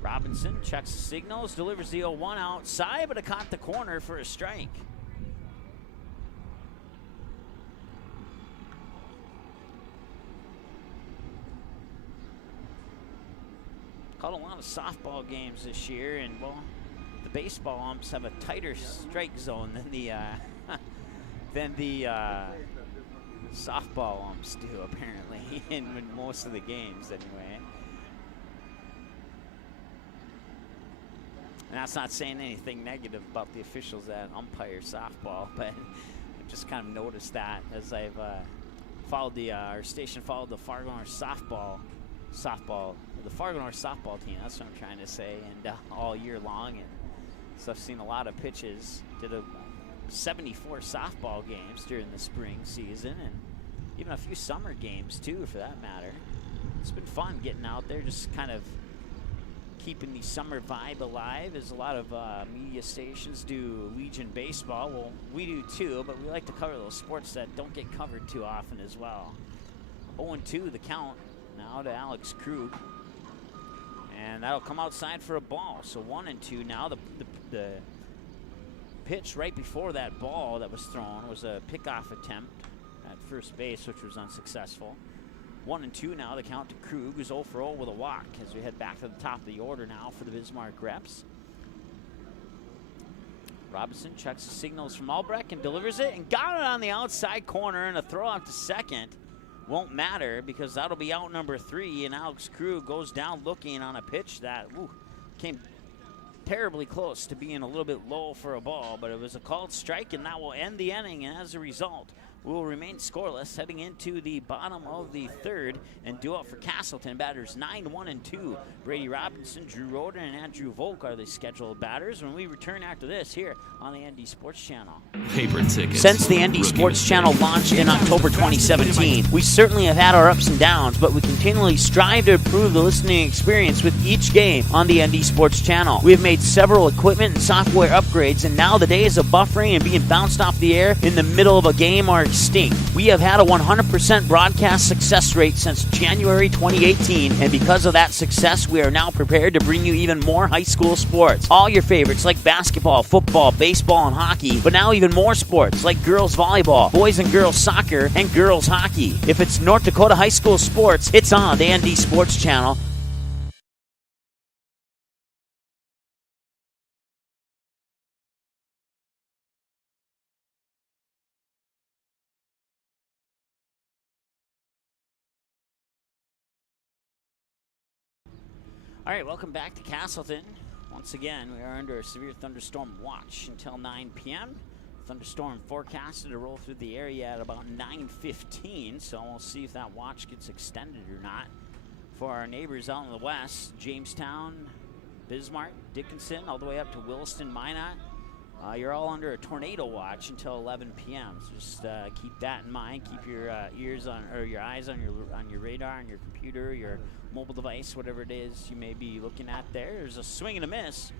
Robinson checks the signals, delivers the 0-1 outside, but it caught the corner for a strike. Caught a lot of softball games this year, and well, the baseball umps have a tighter strike zone than the softball umps do, apparently, in most of the games anyway. And that's not saying anything negative about the officials that umpire softball, but I've just kind of noticed that as I've followed our station followed the Fargo North softball team. That's what I'm trying to say, and all year long, and so I've seen a lot of pitches. Did 74 softball games during the spring season, and even a few summer games too, for that matter. It's been fun getting out there, just kind of keeping the summer vibe alive, as a lot of media stations do Legion baseball. Well, we do too, but we like to cover those sports that don't get covered too often as well. 0-2 the count now to Alex Krug, and that'll come outside for a ball. So 1-2 now. The pitch right before that ball that was thrown was a pickoff attempt at first base, which was unsuccessful. 1-2 now, the count to Krug, who's 0 for 0 with a walk as we head back to the top of the order now for the Bismarck Reps. Robinson checks the signals from Albrecht and delivers it, and got it on the outside corner, and a throw out to second won't matter because that'll be out number 3, and Alex Krug goes down looking on a pitch that came terribly close to being a little bit low for a ball, but it was a called strike, and that will end the inning. And as a result, will remain scoreless heading into the bottom of the third. And due up for Casselton, batters 9, 1, and 2. Brady Robinson, Drew Roden, and Andrew Volk are the scheduled batters when we return after this here on the ND Sports Channel. Paper tickets. Since the ND Sports Channel launched in October 2017, we certainly have had our ups and downs, but we continually strive to improve the listening experience with each game on the ND Sports Channel. We have made several equipment and software upgrades, and now the days of buffering and being bounced off the air in the middle of a game are extinct. We have had a 100% broadcast success rate since January 2018, and because of that success, we are now prepared to bring you even more high school sports. All your favorites like basketball, football, baseball, and hockey, but now even more sports like girls volleyball, boys and girls soccer, and girls hockey. If it's North Dakota high school sports, it's on the ND Sports Channel. All right, welcome back to Casselton. Once again, we are under a severe thunderstorm watch until 9 p.m. Thunderstorm forecasted to roll through the area at about 9:15, so we'll see if that watch gets extended or not. For our neighbors out in the west, Jamestown, Bismarck, Dickinson, all the way up to Williston, Minot, you're all under a tornado watch until 11 p.m. So just keep that in mind. Keep your ears on, or your eyes on your radar, on your computer, your mobile device, whatever it is you may be looking at there. There's a swing and a miss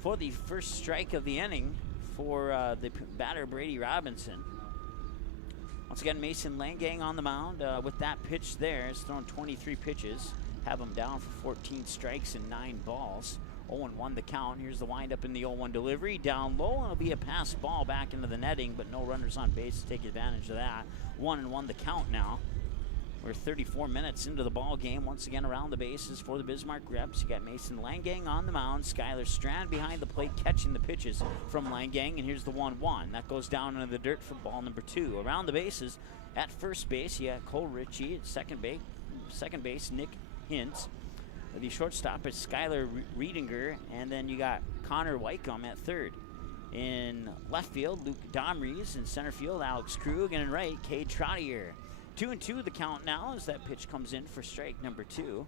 for the first strike of the inning for the batter Brady Robinson. Once again, Mason Langang on the mound with that pitch there. He's thrown 23 pitches. Have him down for 14 strikes and 9 balls. 0-1 the count. Here's the windup in the 0-1 delivery. Down low, and it'll be a pass ball back into the netting, but no runners on base to take advantage of that. 1-1 the count now. We're 34 minutes into the ball game. Once again, around the bases for the Bismarck Reps. You got Mason Langang on the mound. Skylar Strand behind the plate catching the pitches from Langang. And here's the 1-1. That goes down into the dirt for ball number 2. Around the bases at first base, you got Cole Ritchie at second base, Nick Hintz. The shortstop is Skylar Riedinger. And then you got Connor Wycombe at third. In left field, Luke Domries. In center field, Alex Krug. And in right, Cade Trottier. 2-2 the count now as that pitch comes in for strike number 2.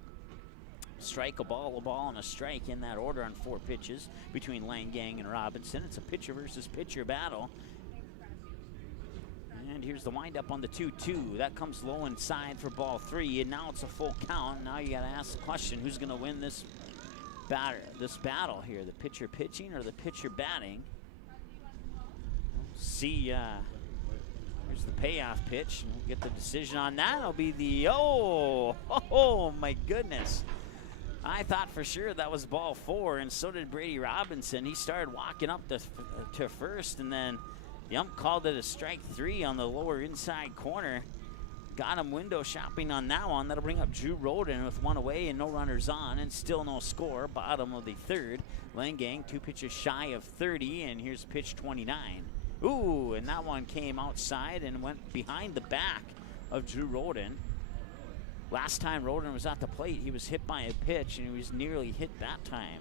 Strike, a ball, and a strike in that order on 4 pitches between Langang and Robinson. It's a pitcher versus pitcher battle. And here's the windup on the 2-2. That comes low inside for ball 3, and now it's a full count. Now you got to ask the question, who's going to win this battle here? The pitcher pitching or the pitcher batting? See, here's the payoff pitch. We'll get the decision on that. It'll be the, oh my goodness. I thought for sure that was ball 4, and so did Brady Robinson. He started walking up to first, and then the ump called it a strike 3 on the lower inside corner. Got him window shopping on that one. That'll bring up Drew Roden with 1 away and no runners on, and still no score. Bottom of the third. Langang 2 pitches shy of 30, and here's pitch 29. Ooh, and that one came outside and went behind the back of Drew Roden. Last time Roden was at the plate, he was hit by a pitch, and he was nearly hit that time.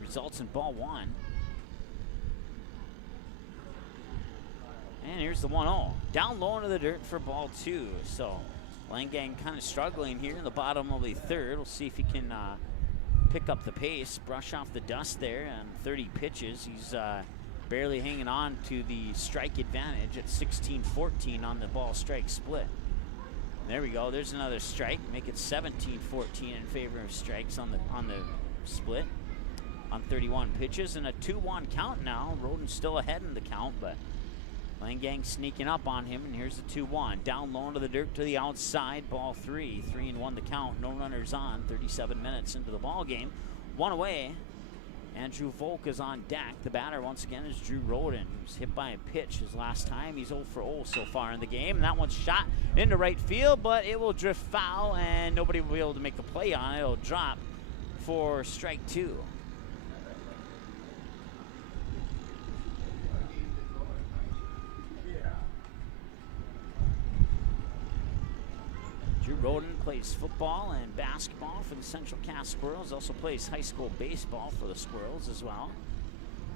Results in ball 1. And here's the 1-0. Down low into the dirt for ball 2. So Langang kind of struggling here in the bottom of the third. We'll see if he can pick up the pace, brush off the dust there on 30 pitches. He's barely hanging on to the strike advantage at 16-14 on the ball strike split. There we go. There's another strike. Make it 17-14 in favor of strikes on the split on 31 pitches, and a 2-1 count now. Roden's still ahead in the count, but Langang sneaking up on him, and here's the 2-1. Down low into the dirt to the outside. Ball 3. 3-1 the count. No runners on. 37 minutes into the ball game. 1 away. Andrew Volk is on deck. The batter once again is Drew Roden. He was hit by a pitch his last time. He's 0 for 0 so far in the game. And that one's shot into right field, but it will drift foul, and nobody will be able to make the play on it. It'll drop for strike 2. Drew Roden plays football and basketball for the Central Cass Squirrels. Also plays high school baseball for the Squirrels as well.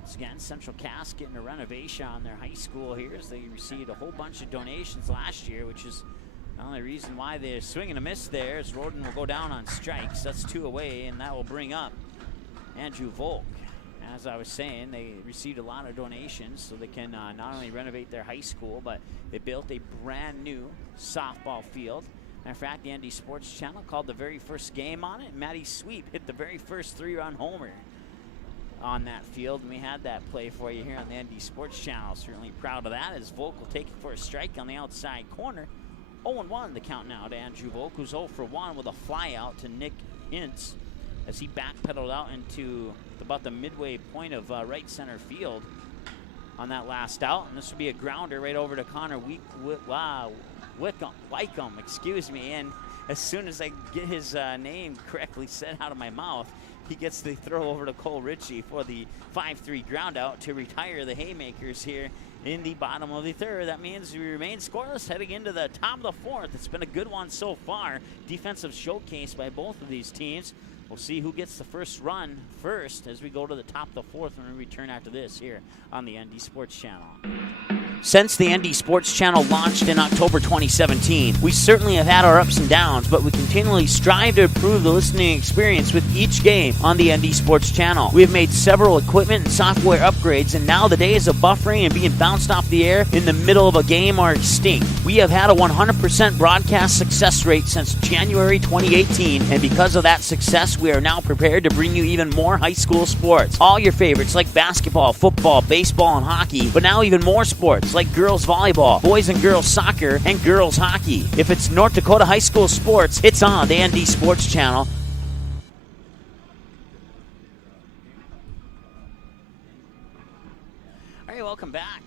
Once again, Central Cass getting a renovation on their high school here as they received a whole bunch of donations last year, which is the only reason why they're swinging a miss there is Roden will go down on strikes. That's 2 away, and that will bring up Andrew Volk. As I was saying, they received a lot of donations so they can not only renovate their high school, but they built a brand new softball field. Matter of fact, the ND Sports Channel called the very first game on it. Matty Sweep hit the very first 3-run homer on that field, and we had that play for you here on the ND Sports Channel. Certainly proud of that as Volk will take it for a strike on the outside corner. 0-1 the count now to Andrew Volk, who's 0 for 1 with a fly out to Nick Hintz as he backpedaled out into about the midway point of right center field on that last out. And this will be a grounder right over to Connor Wycombe, excuse me. And as soon as I get his name correctly said out of my mouth, he gets the throw over to Cole Ritchie for the 5-3 ground out to retire the Haymakers here in the bottom of the third. That means we remain scoreless heading into the top of the fourth. It's been a good one so far. Defensive showcase by both of these teams. We'll see who gets the first run first as we go to the top of the fourth when we return after this here on the ND Sports Channel. Since the ND Sports Channel launched in October 2017, we certainly have had our ups and downs, but we continually strive to improve the listening experience with each game on the ND Sports Channel. We have made several equipment and software upgrades, and now the days of buffering and being bounced off the air in the middle of a game are extinct. We have had a 100% broadcast success rate since January 2018, and because of that success, we are now prepared to bring you even more high school sports. All your favorites like basketball, football, baseball, and hockey, but now even more sports like girls volleyball, boys and girls soccer, and girls hockey. If it's North Dakota high school sports, it's on the ND Sports Channel. All right, welcome back.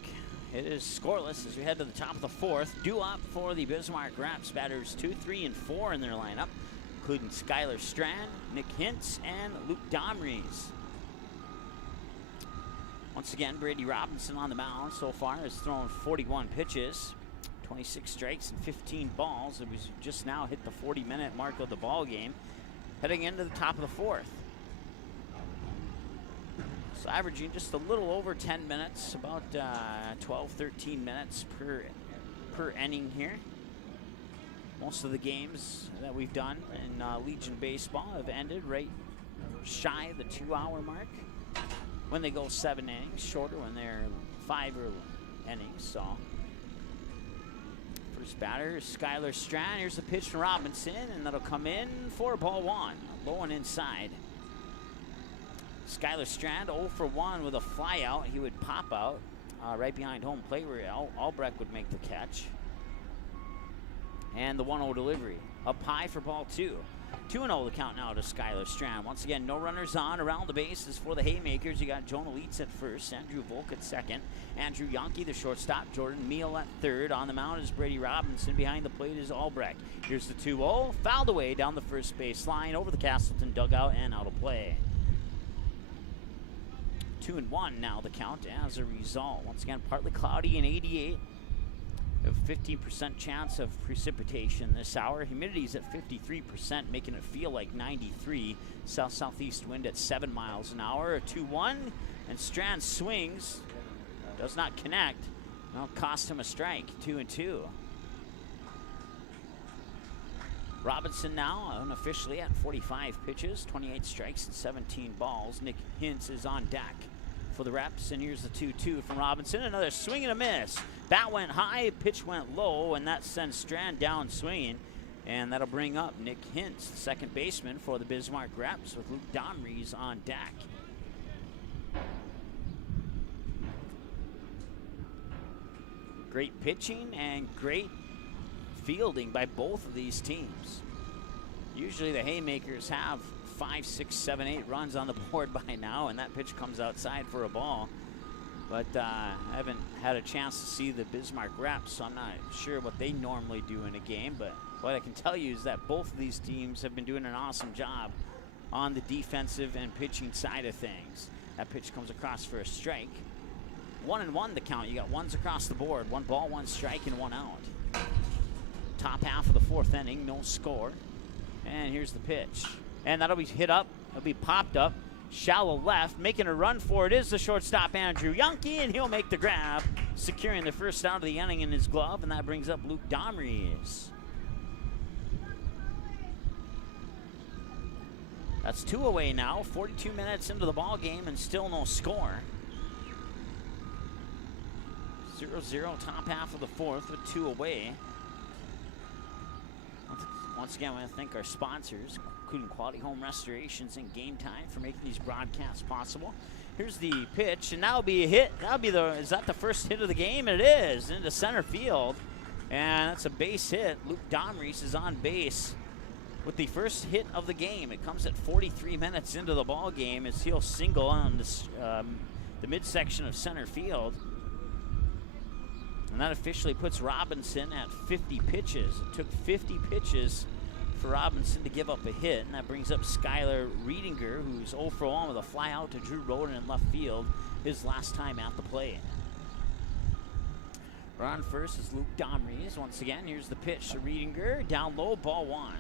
It is scoreless as we head to the top of the fourth. Due up for the Bismarck Raps. Batters 2, 3, and 4 in their lineup, including Skylar Strand, Nick Hintz, and Luke Domries. Once again, Brady Robinson on the mound so far has thrown 41 pitches, 26 strikes, and 15 balls. It was just now hit the 40-minute mark of the ball game, heading into the top of the fourth. So averaging just a little over 10 minutes, about 12, 13 minutes per inning here. Most of the games that we've done in Legion Baseball have ended right shy of the 2-hour mark. When they go 7 innings, shorter when they're 5 innings. So first batter is Skylar Strand. Here's the pitch from Robinson, and that'll come in for ball 1. Low and inside. Skylar Strand 0 for 1 with a fly out. He would pop out right behind home plate where Albrecht would make the catch. And the 1-0 delivery. Up high for ball 2. 2-0 the count now to Skylar Strand. Once again, no runners on around the bases for the Haymakers. You got Jonah Leitz at first, Andrew Volk at second, Andrew Yonke, the shortstop, Jordan Meal at third. On the mound is Brady Robinson. Behind the plate is Albrecht. Here's the 2-0. Fouled away down the first base line over the Casselton dugout and out of play. 2-1 now the count as a result. Once again, partly cloudy and 88. A 15% chance of precipitation this hour. Humidity is at 53%, making it feel like 93. South-southeast wind at 7 miles an hour. A 2-1, and Strand swings. Does not connect. That'll cost him a strike. 2-2. Robinson now unofficially at 45 pitches, 28 strikes and 17 balls. Nick Hintz is on deck for the Reps, and here's the 2-2 from Robinson. Another swing and a miss. Bat went high, pitch went low, and that sends Strand down swinging. And that'll bring up Nick Hintz, the second baseman for the Bismarck Reps, with Luke Domries on deck. Great pitching and great fielding by both of these teams. Usually the Haymakers have 5, 6, 7, 8 runs on the board by now, and that pitch comes outside for a ball. But I haven't had a chance to see the Bismarck Reps, so I'm not sure what they normally do in a game. But what I can tell you is that both of these teams have been doing an awesome job on the defensive and pitching side of things. That pitch comes across for a strike. 1-1 the count. You got ones across the board. 1 ball, 1 strike, and 1 out. Top half of the fourth inning, no score. And here's the pitch. And that'll be hit up. It'll be popped up Shallow left, making a run for it is the shortstop Andrew Yonke, and he'll make the grab, securing the first out of the inning in his glove, and that brings up Luke Domries. That's 2 away now, 42 minutes into the ball game and still no score. 0-0 top half of the fourth with 2 away. Once again, I want to thank our sponsors, including Quality Home Restorations and Game Time, for making these broadcasts possible. Here's the pitch, and that'll be a hit. Is that the first hit of the game? It is, into center field. And that's a base hit. Luke Domries is on base with the first hit of the game. It comes at 43 minutes into the ball game as he'll single on this, the midsection of center field. And that officially puts Robinson at 50 pitches. It took 50 pitches for Robinson to give up a hit, and that brings up Skylar Riedinger, who's 0 for 1 with a fly out to Drew Roden in left field, his last time at the plate. On first is Luke Domries. Once again, here's the pitch to Riedinger. Down low, ball 1.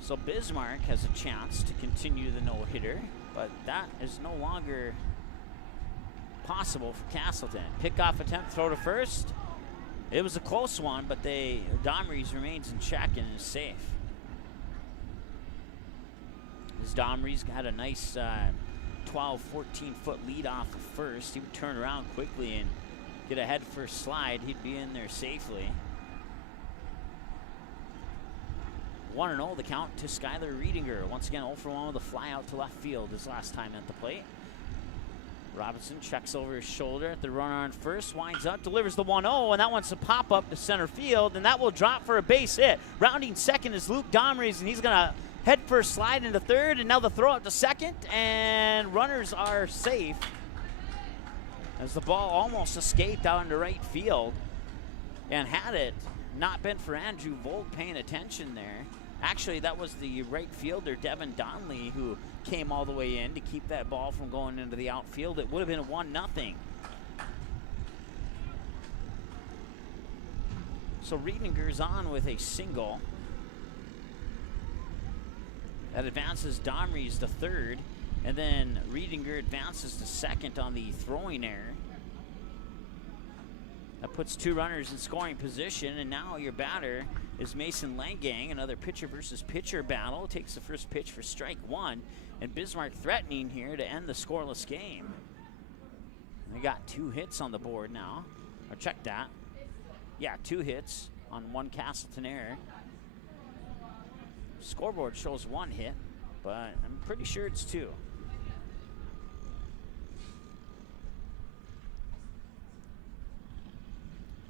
So Bismarck has a chance to continue the no-hitter, but that is no longer possible for Casselton. Pickoff attempt, throw to first. It was a close one, but Domries remains in check and is safe. As Domries had a nice 12, 14-foot lead off of first, he would turn around quickly and get a head first slide. He'd be in there safely. 1-0 the count to Skylar Riedinger. Once again, 0 for 1 with a fly out to left field his last time at the plate. Robinson checks over his shoulder at the runner on first, winds up, delivers the 1-0, and that one's a pop-up to center field, and that will drop for a base hit. Rounding second is Luke Domries, and he's going to head first slide into third, and now the throw out to second, and runners are safe as the ball almost escaped out into right field. And had it not been for Andrew Vogt paying attention there, actually, that was the right fielder, Devin Donnelly, who came all the way in to keep that ball from going into the outfield. It would have been 1-0. So Riedinger's on with a single. That advances Domries to third, and then Riedinger advances to second on the throwing error. That puts 2 runners in scoring position, and now your batter is Mason Langang. Another pitcher versus pitcher battle. Takes the first pitch for strike 1, and Bismarck threatening here to end the scoreless game. They got 2 hits on the board now. Or check that. Yeah, 2 hits on 1 Casselton error. Scoreboard shows 1 hit, but I'm pretty sure it's 2.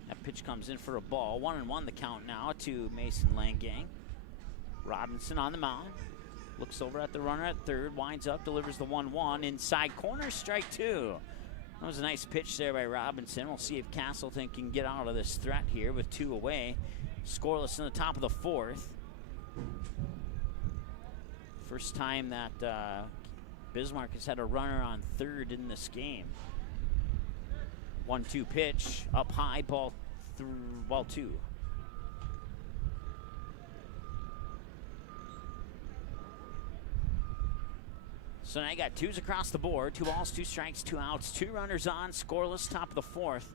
That pitch comes in for a ball. 1-1 the count now to Mason Langang. Robinson on the mound. Looks over at the runner at third. Winds up, delivers the 1-1. Inside corner, strike 2. That was a nice pitch there by Robinson. We'll see if Casselton can get out of this threat here with 2 away. Scoreless in the top of the fourth. First time that Bismarck has had a runner on third in this game. 1-2 pitch, up high, ball 2. So now you got 2s across the board. 2 balls, 2 strikes, 2 outs, 2 runners on, scoreless, top of the fourth.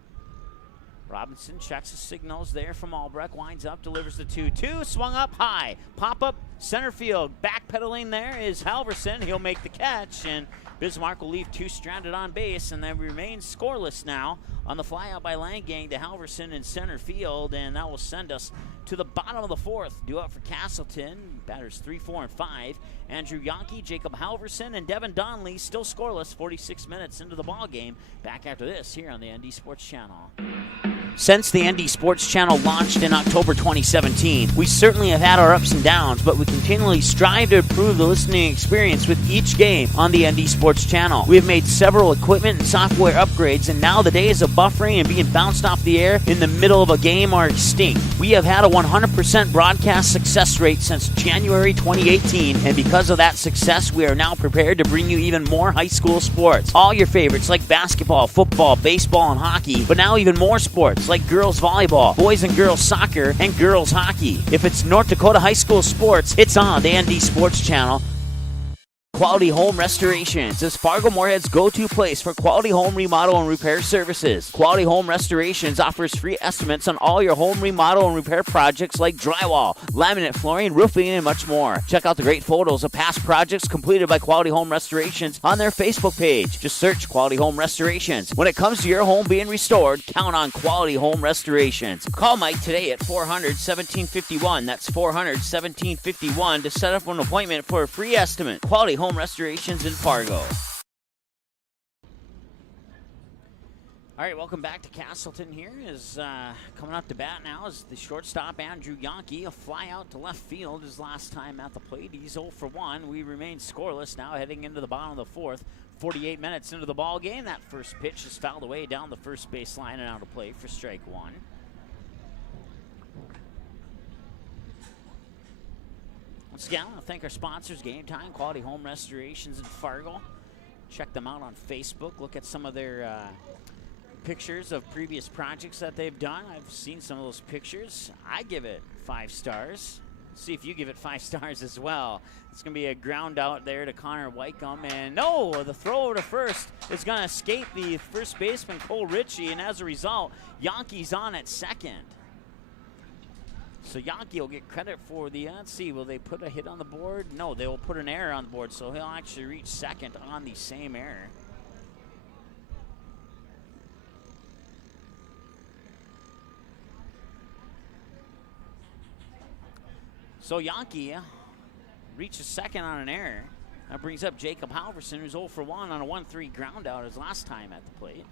Robinson checks the signals there from Albrecht, winds up, delivers the 2-2, swung up high, pop up center field, backpedaling there is Halverson. He'll make the catch, and Bismarck will leave 2 stranded on base, and then remains scoreless now on the fly out by Langang to Halverson in center field, and that will send us to the bottom of the fourth. Due up for Casselton, batters 3, 4, and 5. Andrew Yonke, Jacob Halverson, and Devin Donnelly still scoreless 46 minutes into the ball game. Back after this here on the ND Sports Channel. Since the ND Sports Channel launched in October 2017, we certainly have had our ups and downs, but we continually strive to improve the listening experience with each game on the ND Sports Channel. We have made several equipment and software upgrades, and now the days of buffering and being bounced off the air in the middle of a game are extinct. We have had a 100% broadcast success rate since January 2018, and because of that success, we are now prepared to bring you even more high school sports. All your favorites like basketball, football, baseball, and hockey, but now even more sports. sports like girls volleyball, boys and girls soccer, and girls hockey. If it's North Dakota high school sports, it's on the ND Sports Channel. Quality Home Restorations is Fargo Moorhead's go-to place for quality home remodel and repair services. Quality Home Restorations offers free estimates on all your home remodel and repair projects like drywall, laminate flooring, roofing, and much more. Check out the great photos of past projects completed by Quality Home Restorations on their Facebook page. Just search Quality Home Restorations. When it comes to your home being restored, count on Quality Home Restorations. Call Mike today at 400-1751. That's 400-1751 to set up an appointment for a free estimate. Quality Home Restorations in Fargo. All right, welcome back to Casselton. Here is coming up to bat now is the shortstop Andrew Yonke. A fly out to left field his last time at the plate. He's 0 for 1. We remain scoreless now heading into the bottom of the fourth. 48 minutes into the ball game. That first pitch is fouled away down the first base line and out of play for strike one. Once again, I want to thank our sponsors, Game Time, Quality Home Restorations in Fargo. Check them out on Facebook. Look at some of their pictures of previous projects that they've done. I've seen some of those pictures. I give it 5 stars. See if you give it 5 stars as well. It's going to be a ground out there to Connor Wycombe. And no, the throw over to first is going to escape the first baseman, Cole Ritchie. And as a result, Yonke's on at second. So Yonke will get credit for the, let's see, will they put a hit on the board? No, they will put an error on the board, so he'll actually reach second on the same error. So Yonke reaches second on an error. That brings up Jacob Halverson, who's 0 for 1 on a 1-3 ground out his last time at the plate.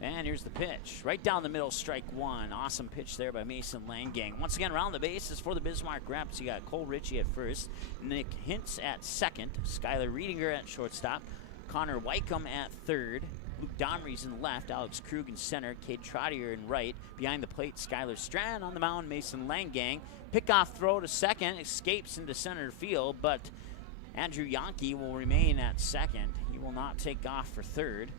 And here's the pitch. Right down the middle, strike one. Awesome pitch there by Mason Langgang. Once again, around the bases for the Bismarck Reps. You got Cole Ritchie at first, Nick Hintz at second, Skylar Riedinger at shortstop, Connor Wycombe at third, Luke Domries in left, Alex Krug in center, Cade Trottier in right. Behind the plate, Skylar Strand on the mound, Mason Langgang. Pickoff throw to second, escapes into center field, but Andrew Yonke will remain at second. He will not take off for third.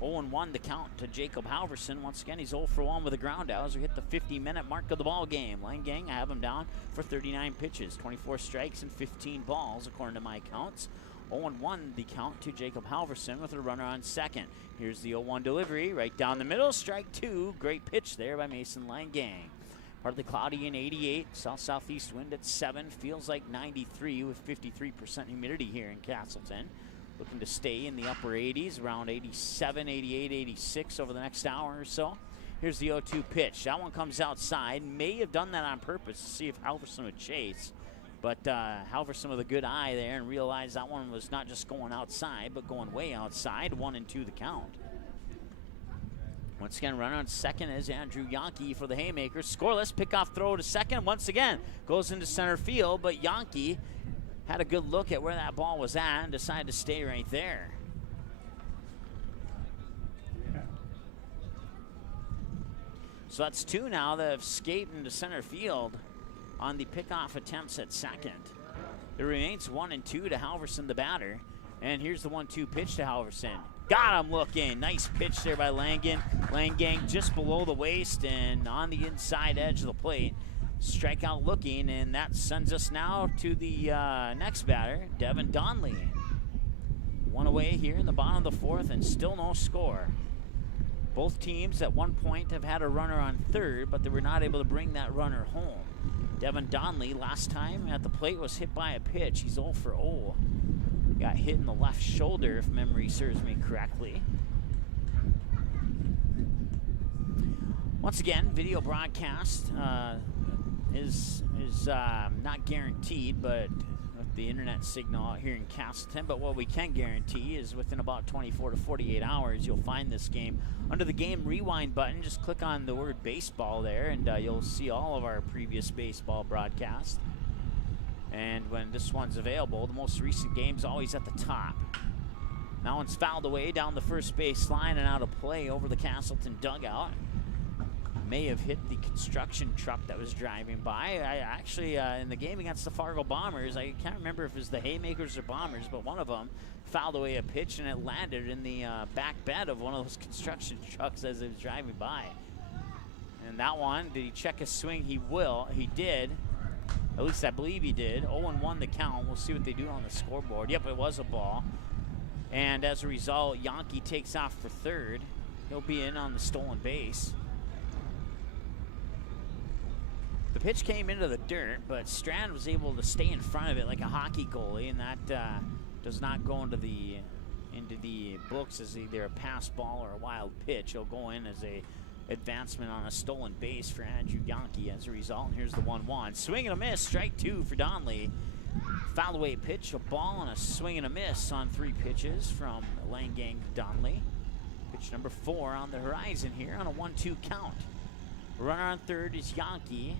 0-1 the count to Jacob Halverson. Once again, he's 0 for 1 with a ground out as we hit the 50-minute mark of the ball game. Langgang, I have him down for 39 pitches, 24 strikes, and 15 balls, according to my counts. 0-1 the count to Jacob Halverson with a runner on second. Here's the 0-1 delivery, right down the middle, strike two. Great pitch there by Mason Langgang. Partly cloudy in 88, south-southeast wind at 7, feels like 93 with 53% humidity here in Casselton. Looking to stay in the upper 80s, around 87, 88, 86 over the next hour or so. Here's the 0-2 pitch. That one comes outside. May have done that on purpose to see if Halverson would chase. But Halverson with a good eye there and realized that one was not just going outside, but going way outside. 1-2 the count. Once again, runner on second is Andrew Yonke for the Haymakers. Scoreless, pickoff throw to second. Once again, goes into center field, but Yonke had a good look at where that ball was at and decided to stay right there. So that's two now that have escaped into center field on the pickoff attempts at second. It remains 1-2 to Halverson, the batter. And here's the 1-2 pitch to Halverson. Got him looking. Nice pitch there by Langgang just below the waist and on the inside edge of the plate. Strikeout looking, and that sends us now to the next batter, Devin Donley. One away here in the bottom of the fourth and still no score. Both teams at one point have had a runner on third, but they were not able to bring that runner home. Devin Donley last time at the plate was hit by a pitch. He's 0 for 0. Got hit in the left shoulder, if memory serves me correctly. Once again, video broadcast is not guaranteed, but with the internet signal out here in Casselton. But what we can guarantee is within about 24 to 48 hours, you'll find this game under the game rewind button. Just click on the word baseball there, and you'll see all of our previous baseball broadcasts. And when this one's available, the most recent game's always at the top. That one's fouled away down the first base line and out of play over the Casselton dugout. May have hit the construction truck that was driving by. I actually, in the game against the Fargo Bombers, I can't remember if it was the Haymakers or Bombers, but one of them fouled away a pitch and it landed in the back bed of one of those construction trucks as it was driving by. And that one, did he check his swing? He will. He did. At least I believe he did. 0-1 the count. We'll see what they do on the scoreboard. Yep, it was a ball. And as a result, Yankee takes off for third. He'll be in on the stolen base. The pitch came into the dirt, but Strand was able to stay in front of it like a hockey goalie, and that does not go into the books as either a pass ball or a wild pitch. It'll go in as a advancement on a stolen base for Andrew Yankee as a result. And here's the 1-1. Swing and a miss, strike two for Donley. Foul away pitch, a ball and a swing and a miss on 3 pitches from Langang Donley. Pitch number 4 on the horizon here on a 1-2 count. Runner on third is Yankee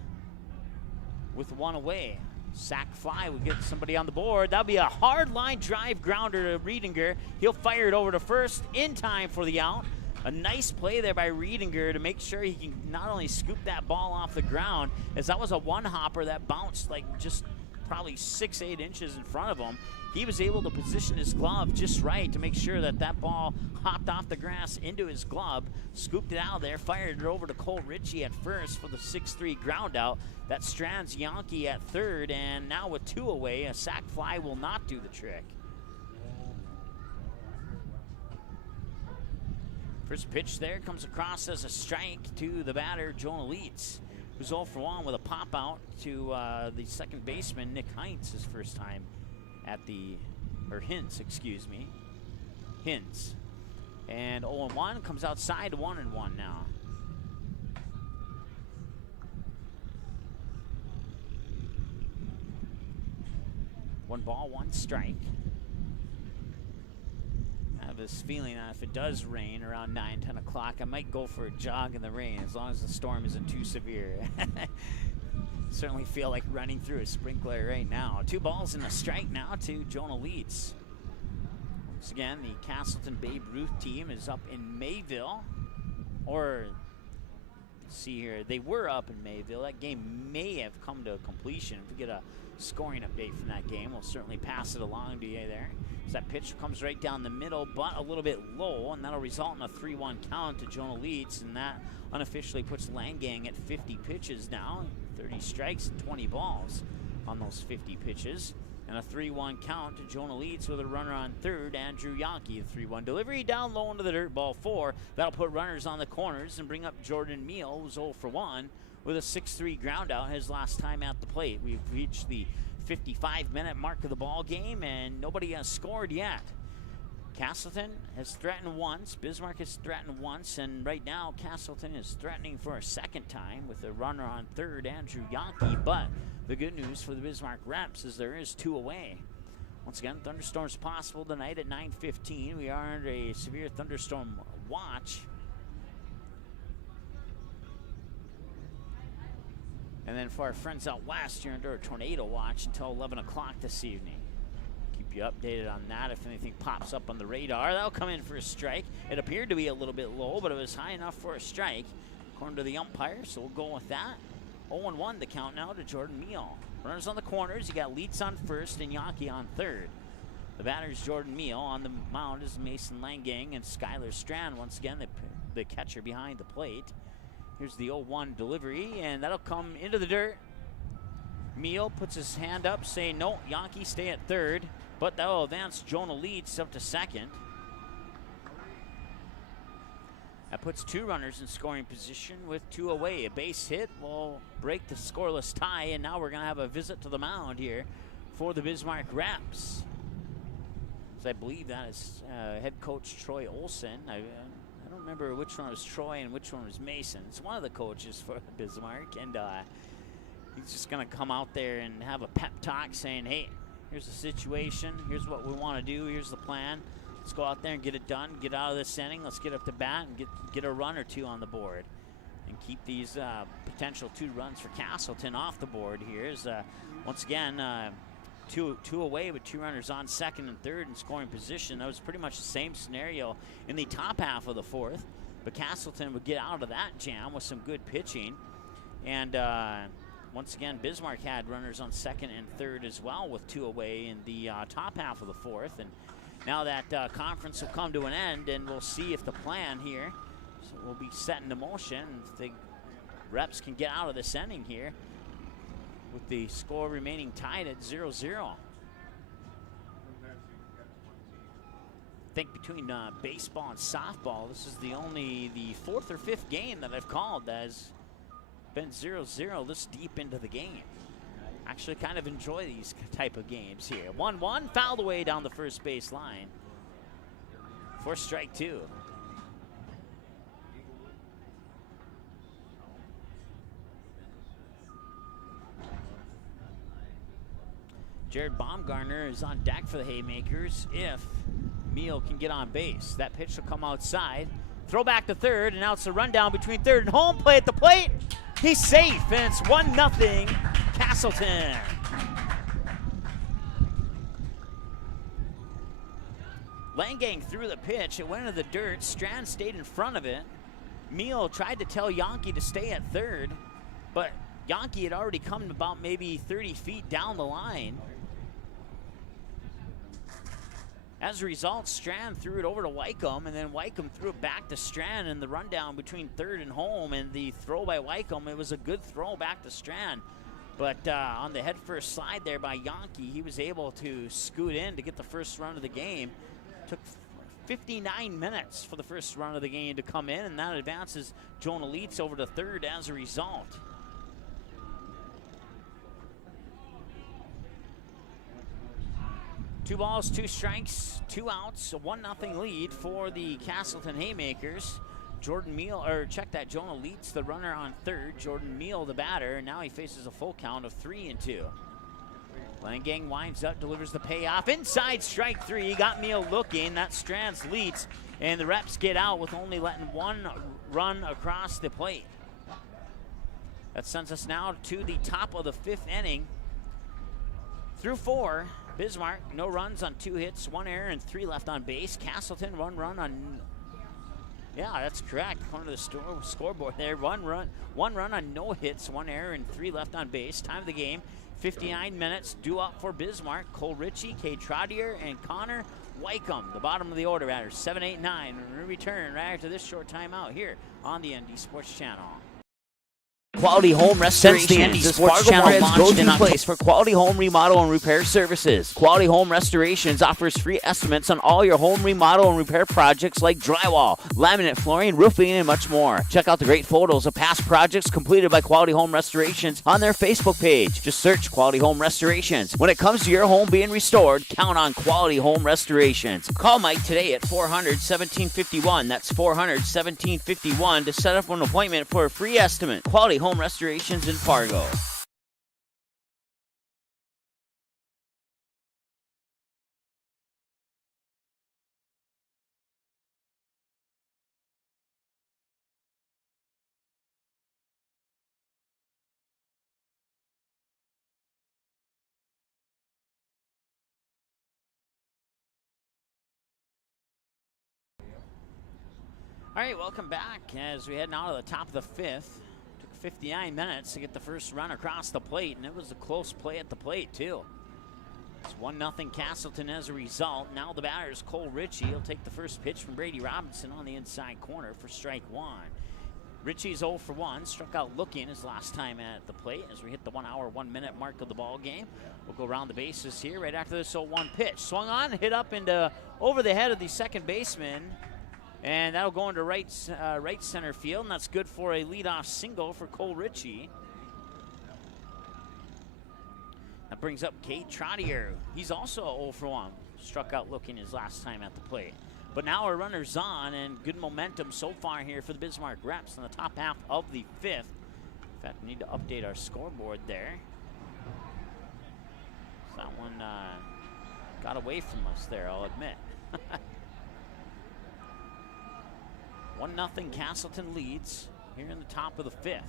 with 1 away. Sack fly would get somebody on the board. That'll be a hard line drive grounder to Riedinger. He'll fire it over to first in time for the out. A nice play there by Riedinger to make sure he can not only scoop that ball off the ground, as that was a one-hopper that bounced like just probably 6-8 inches in front of him. He was able to position his glove just right to make sure that that ball hopped off the grass into his glove, scooped it out of there, fired it over to Cole Ritchie at first for the 6-3 ground out. That strands Yankee at third, and now with 2 away, a sac fly will not do the trick. First pitch there comes across as a strike to the batter, Jonah Leitz, who's 0 for 1 with a pop out to the second baseman, Nick Hintz, his first time at the, or Hintz, excuse me. Hintz. And 0-1 comes outside to 1-1 now. One ball, one strike. I have this feeling that if it does rain around 9, 10 o'clock, I might go for a jog in the rain as long as the storm isn't too severe. Certainly feel like running through a sprinkler right now. 2 balls and a strike now to Jonah Leitz. Once again, the Casselton Babe Ruth team is up in Mayville. Or, let's see here, they were up in Mayville. That game may have come to completion. If we get a scoring update from that game, we'll certainly pass it along to you there. So that pitch comes right down the middle, but a little bit low, and that'll result in a 3-1 count to Jonah Leitz, and that unofficially puts Langang at 50 pitches now, 30 strikes and 20 balls on those 50 pitches, and a 3-1 count to Jonah Leitz with a runner on third, Andrew Yankee. The 3-1 delivery down low into the dirt, ball 4. That'll put runners on the corners and bring up Jordan Meal, who's 0 for 1 with a 6-3 ground out his last time at the plate. We've reached the 55-minute mark of the ball game, and nobody has scored yet. Casselton has threatened once, Bismarck has threatened once, and right now Casselton is threatening for a second time with a runner on third, Andrew Yankee. But the good news for the Bismarck Reps is there is 2 away. Once again, thunderstorms possible tonight at 9:15. We are under a severe thunderstorm watch. And then for our friends out west, you're under a tornado watch until 11 o'clock this evening. Keep you updated on that if anything pops up on the radar. That'll come in for a strike. It appeared to be a little bit low, but it was high enough for a strike, according to the umpire, so we'll go with that. 0-1 the count now to Jordan Meal. Runners on the corners. You got Leitz on first and Yankee on third. The batter's Jordan Meal. On the mound is Mason Langang and Skylar Strand. Once again, the catcher behind the plate. Here's the 0-1 delivery, and that'll come into the dirt. Meal puts his hand up, saying, no, Yankee stay at third, but that'll advance Jonah Leitz up to second. That puts 2 runners in scoring position with 2 away. A base hit will break the scoreless tie, and now we're going to have a visit to the mound here for the Bismarck Reps. So I believe that is head coach Troy Olson. I don't remember which one was Troy and which one was Mason. It's one of the coaches for Bismarck, and he's just going to come out there and have a pep talk saying, hey, here's the situation, here's what we want to do, here's the plan. Let's go out there and get it done, get out of this inning, let's get up to bat and get a run or 2 on the board and keep these potential 2 runs for Casselton off the board here. Is once again, two away with 2 runners on second and third in scoring position. That was pretty much the same scenario in the top half of the 4th, but Casselton would get out of that jam with some good pitching. And once again, Bismarck had runners on second and third as well with 2 away in the top half of the 4th. And now that conference will come to an end, and we'll see if the plan here will be set into motion. If they Reps can get out of this inning here with the score remaining tied at 0-0. I think between baseball and softball, this is the 4th or 5th game that I've called that has been 0-0 this deep into the game. Actually kind of enjoy these type of games here. 1-1, fouled away down the first base line for strike 2. Jared Baumgartner is on deck for the Haymakers if Meal can get on base. That pitch will come outside. Throw back to third, and now it's a rundown between third and home. Play at the plate. He's safe, and it's 1-0 Casselton. Langang threw the pitch. It went into the dirt. Strand stayed in front of it. Meal tried to tell Yonke to stay at third, but Yonke had already come about maybe 30 feet down the line. As a result, Strand threw it over to Wycombe, and then Wycombe threw it back to Strand in the rundown between third and home, and the throw by Wycombe, it was a good throw back to Strand. But on the headfirst slide there by Yonke, he was able to scoot in to get the first run of the game. Took 59 minutes for the first run of the game to come in, and that advances Jonah Leitz over to third as a result. Two balls, 2 strikes, 2 outs, a 1-0 lead for the Casselton Haymakers. Jordan Meal, or check that, Jonah Leitz, the runner on third. Jordan Meal, the batter, and now he faces a full count of 3-2. Langang winds up, delivers the payoff. Inside strike 3, got Meal looking. That strands Leitz, and the Reps get out with only letting 1 run across the plate. That sends us now to the top of the 5th inning. Through 4. Bismarck, no runs on 2 hits, 1 error, and 3 left on base. Casselton, 1 run on, yeah, that's correct. According to the scoreboard there, 1 run on no hits, 1 error, and 3 left on base. Time of the game, 59 minutes. Due up for Bismarck, Cole Ritchie, Kay Trottier, and Connor Wycombe. The bottom of the order batters, 7, 8, 9. We return right after this short timeout here on the ND Sports Channel. Quality Home Restoration. This Sports Channel launched in place for quality home remodel and repair services. Quality Home Restorations offers free estimates on all your home remodel and repair projects like drywall, laminate flooring, roofing, and much more. Check out the great photos of past projects completed by Quality Home Restorations on their Facebook page. Just search Quality Home Restorations. When it comes to your home being restored, count on Quality Home Restorations. Call Mike today at 400-1751. That's 400-1751 to set up an appointment for a free estimate. Quality Home Restorations in Fargo. All right, welcome back as we head now to the top of the 5th. 59 minutes to get the first run across the plate, and it was a close play at the plate, too. It's 1-0 Casselton as a result. Now the batter is Cole Ritchie. He'll take the first pitch from Brady Robinson on the inside corner for strike 1. Ritchie's 0 for 1, struck out looking his last time at the plate as we hit the 1 hour, 1 minute mark of the ball game. We'll go around the bases here right after this 0-1 pitch. Swung on, hit up into over the head of the second baseman. And that'll go into right center field, and that's good for a leadoff single for Cole Ritchie. That brings up Kate Trottier. He's also 0 for 1. Struck out looking his last time at the plate. But now our runner's on, and good momentum so far here for the Bismarck Reps in the top half of the 5th. In fact, we need to update our scoreboard there. That one got away from us there, I'll admit. 1-0 Casselton leads here in the top of the 5th.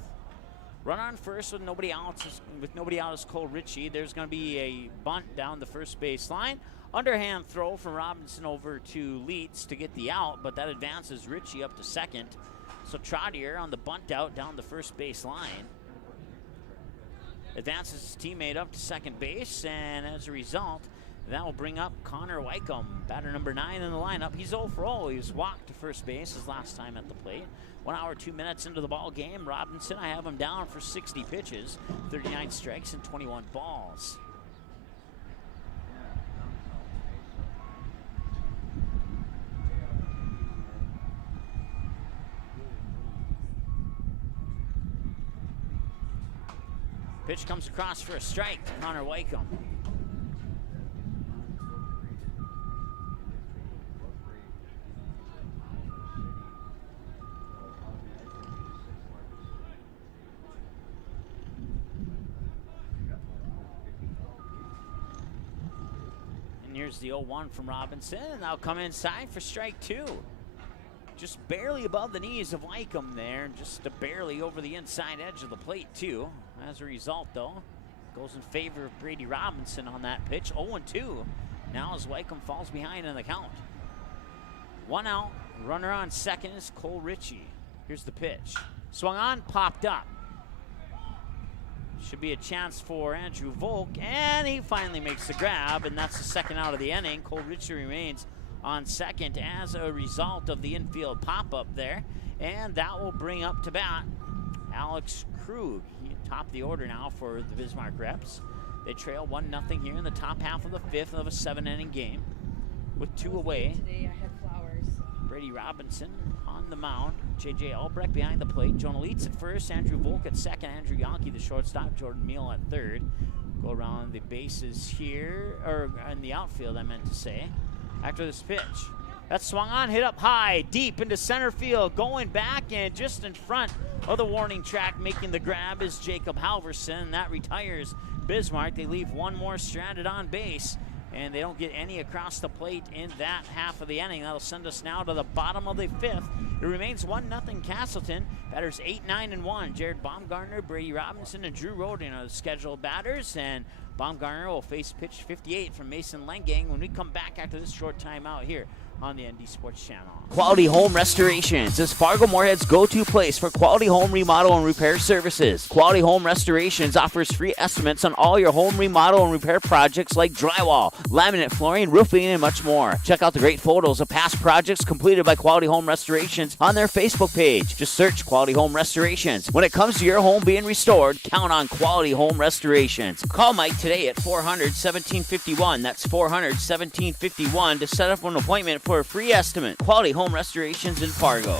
Run on first with nobody out is Cole Ritchie. There's going to be a bunt down the first base line. Underhand throw from Robinson over to Leitz to get the out, but that advances Ritchie up to second. So Trottier on the bunt out down the first base line. Advances his teammate up to second base, and as a result, That will bring up Connor Wycombe, batter number 9 in the lineup. He's 0 for 0. He was walked to first base his last time at the plate. 1 hour, 2 minutes into the ball game. Robinson, I have him down for 60 pitches, 39 strikes, and 21 balls. Pitch comes across for a strike to Connor Wycombe. And here's the 0-1 from Robinson. That'll come inside for strike 2. Just barely above the knees of Wycombe there, just barely over the inside edge of the plate too. As a result though, goes in favor of Brady Robinson on that pitch. 0-2 now as Wycombe falls behind in the count. 1 out, runner on second is Cole Ritchie. Here's the pitch. Swung on, popped up. Should be a chance for Andrew Volk, and he finally makes the grab, and that's the second out of the inning. Cole Ritchie remains on second as a result of the infield pop-up there. And that will bring up to bat Alex Krug. He topped the order now for the Bismarck Reps. They trail 1-0 here in the top half of the 5th of a 7-inning game with 2 away. Today I had flowers. Brady Robinson on the mound. J.J. Albrecht behind the plate. Jonah Leitz at first. Andrew Volk at second. Andrew Yonke, the shortstop. Jordan Meal at third. Go around the bases here, or in the outfield I meant to say. After this pitch, that's swung on, hit up high, deep into center field, going back and just in front of the warning track, making the grab is Jacob Halverson. That retires Bismarck. They leave one more stranded on base, and they don't get any across the plate in that half of the inning. That'll send us now to the bottom of the 5th. It remains 1-0 Casselton. Batters 8, 9, and 1. Jared Baumgartner, Brady Robinson, and Drew Rodin are the scheduled batters, and Baumgartner will face pitch 58 from Mason Lengang when we come back after this short timeout here on the ND Sports Channel. Quality Home Restorations is Fargo Moorhead's go-to place for quality home remodel and repair services. Quality Home Restorations offers free estimates on all your home remodel and repair projects like drywall, laminate flooring, roofing, and much more. Check out the great photos of past projects completed by Quality Home Restorations on their Facebook page. Just search Quality Home Restorations. When it comes to your home being restored, count on Quality Home Restorations. Call Mike today at 400-1751. That's 400-1751 to set up an appointment for a free estimate. Quality Home Restorations in Fargo.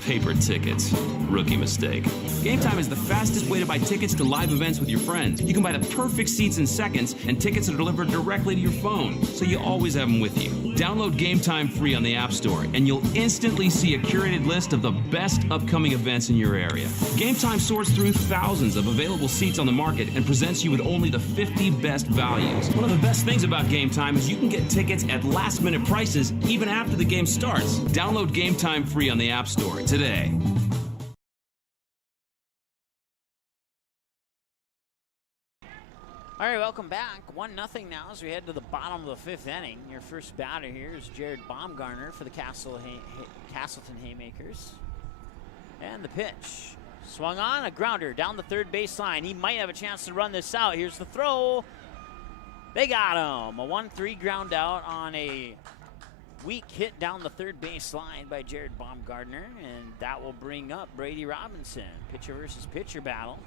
Paper tickets. Rookie mistake. Game Time is the fastest way to buy tickets to live events with your friends. You can buy the perfect seats in seconds, and tickets are delivered directly to your phone, so you always have them with you. Download Game Time free on the App Store, and you'll instantly see a curated list of the best upcoming events in your area. Game Time sorts through thousands of available seats on the market and presents you with only the 50 best values. One of the best things about Game Time is you can get tickets at last-minute prices even after the game starts. Download Game Time free on the App Store today. All right, welcome back. 1-0 now as we head to the bottom of the 5th inning. Your first batter here is Jared Baumgartner for the Casselton Haymakers. And the pitch. Swung on, a grounder down the third base line. He might have a chance to run this out. Here's the throw. They got him. A 1-3 ground out on a weak hit down the third base line by Jared Baumgartner, and that will bring up Brady Robinson. Pitcher versus pitcher battle.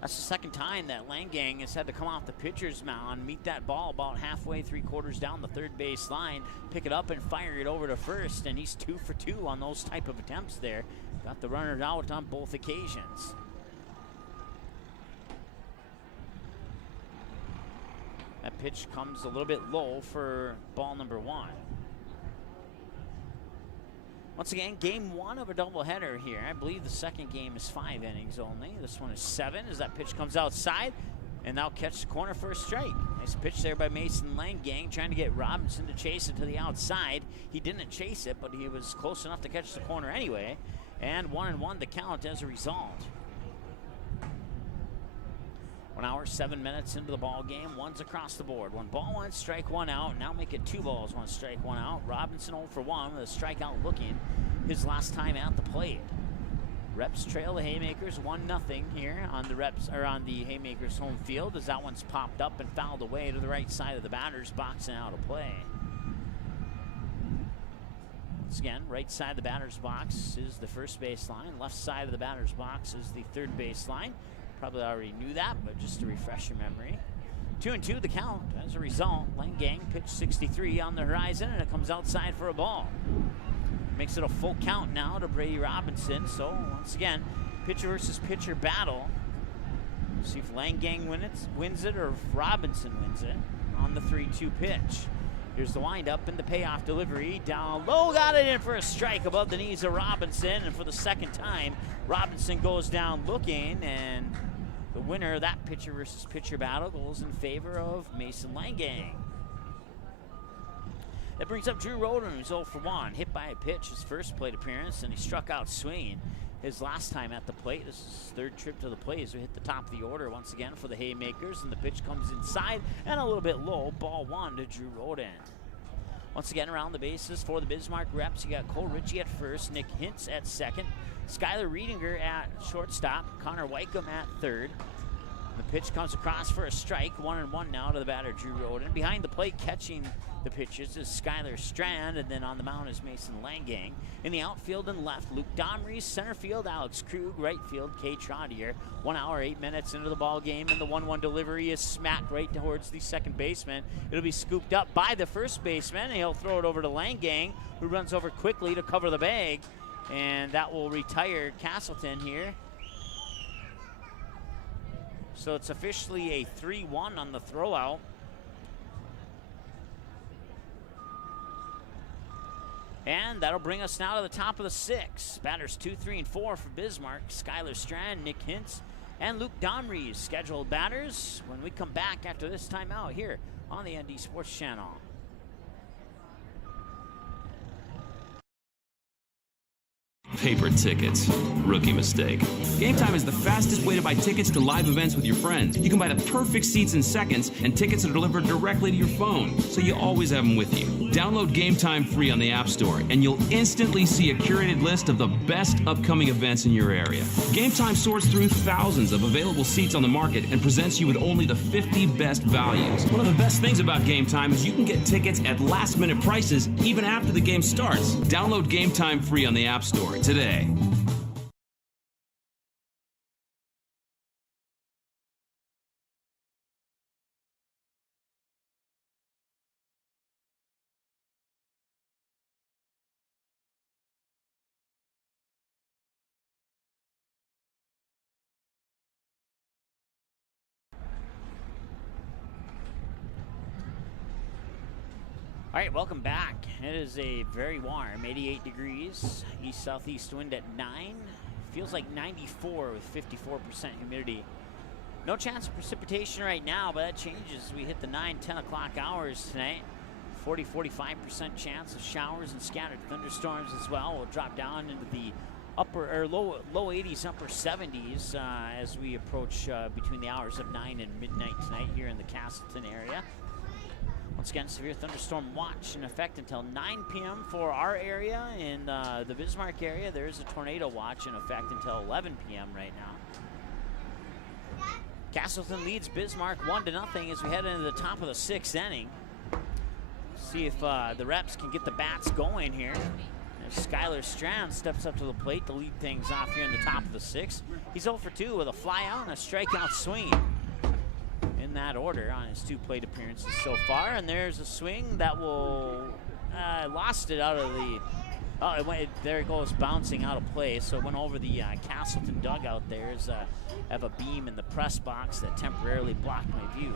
That's the second time that Langang has had to come off the pitcher's mound, meet that ball about halfway, 3/4 down the third base line, pick it up and fire it over to first, and he's 2 for 2 on those type of attempts there. Got the runner out on both occasions. That pitch comes a little bit low for ball number 1. Once again, game 1 of a doubleheader here. I believe the second game is 5 innings only. This one is 7 as that pitch comes outside, and they'll catch the corner for a strike. Nice pitch there by Mason Langang, trying to get Robinson to chase it to the outside. He didn't chase it, but he was close enough to catch the corner anyway. And 1-1 the count as a result. 1 hour, 7 minutes into the ball game. One's across the board. 1 ball, 1 strike, 1 out. Now make it 2 balls, 1 strike, 1 out. Robinson 0 for 1 with a strikeout looking his last time at the plate. Reps trail the Haymakers 1-0 here on the on the Haymakers home field, as that one's popped up and fouled away to the right side of the batter's box and out of play. Once again, right side of the batter's box is the first baseline. Left side of the batter's box is the third baseline. Probably already knew that, but just to refresh your memory. 2-2 the count. As a result, Langang pitch 63 on the horizon, and it comes outside for a ball. Makes it a full count now to Brady Robinson. So once again, pitcher versus pitcher battle. See if Langang wins it or if Robinson wins it on the 3-2 pitch. Here's the windup and the payoff delivery. Down low, got it in for a strike above the knees of Robinson. And for the second time, Robinson goes down looking, and the winner of that pitcher versus pitcher battle goes in favor of Mason Langang. That brings up Drew Roden, who's 0 for 1. Hit by a pitch, his first plate appearance, and he struck out swinging his last time at the plate. This is his third trip to the plate as we hit the top of the order once again for the Haymakers, and the pitch comes inside and a little bit low. Ball 1 to Drew Roden. Once again, around the bases for the Bismarck Reps, you got Cole Ritchie at first, Nick Hintz at second, Skylar Riedinger at shortstop, Connor Wycombe at third. The pitch comes across for a strike. 1-1 now to the batter, Drew Roden. Behind the plate, catching the pitches is Skylar Strand, and then on the mound is Mason Langang. In the outfield and left, Luke Domrey. Center field, Alex Krug. Right field, Kay Trottier. 1 hour, 8 minutes into the ball game, and the 1-1 delivery is smacked right towards the second baseman. It'll be scooped up by the first baseman, and he'll throw it over to Langang, who runs over quickly to cover the bag, and that will retire Casselton here. So it's officially a 3-1 on the throwout. And that'll bring us now to the top of the 6. Batters 2, 3, and 4 for Bismarck. Skylar Strand, Nick Hintz, and Luke Domrey scheduled batters when we come back after this timeout here on the ND Sports Channel. Paper tickets. Rookie mistake. Game Time is the fastest way to buy tickets to live events with your friends. You can buy the perfect seats in seconds, and tickets are delivered directly to your phone, so you always have them with you. Download Game Time free on the App Store, and you'll instantly see a curated list of the best upcoming events in your area. Game Time sorts through thousands of available seats on the market and presents you with only the 50 best values. One of the best things about Game Time is you can get tickets at last-minute prices even after the game starts. Download Game Time free on the App Store today. All right, welcome back. It is a very warm 88 degrees, east-southeast wind at 9. Feels like 94 with 54% humidity. No chance of precipitation right now, but that changes as we hit the 9, 10 o'clock hours tonight. 40-45% chance of showers and scattered thunderstorms as well. We'll drop down into the upper or low 80s, upper 70s as we approach between the hours of 9 and midnight tonight here in the Casselton area. Once again, severe thunderstorm watch in effect until 9 p.m. for our area. In the Bismarck area, there is a tornado watch in effect until 11 p.m. right now. Casselton leads Bismarck 1-0 as we head into the top of the 6th inning. See if the Reps can get the bats going here. As Skylar Strand steps up to the plate to lead things off here in the top of the 6th. He's 0 for 2 with a fly out and a strikeout swing. In that order on his 2 plate appearances so far, and there's a swing that will lost it out of the there it goes, bouncing out of play, so it went over the Casselton dugout. There's have a beam in the press box that temporarily blocked my view.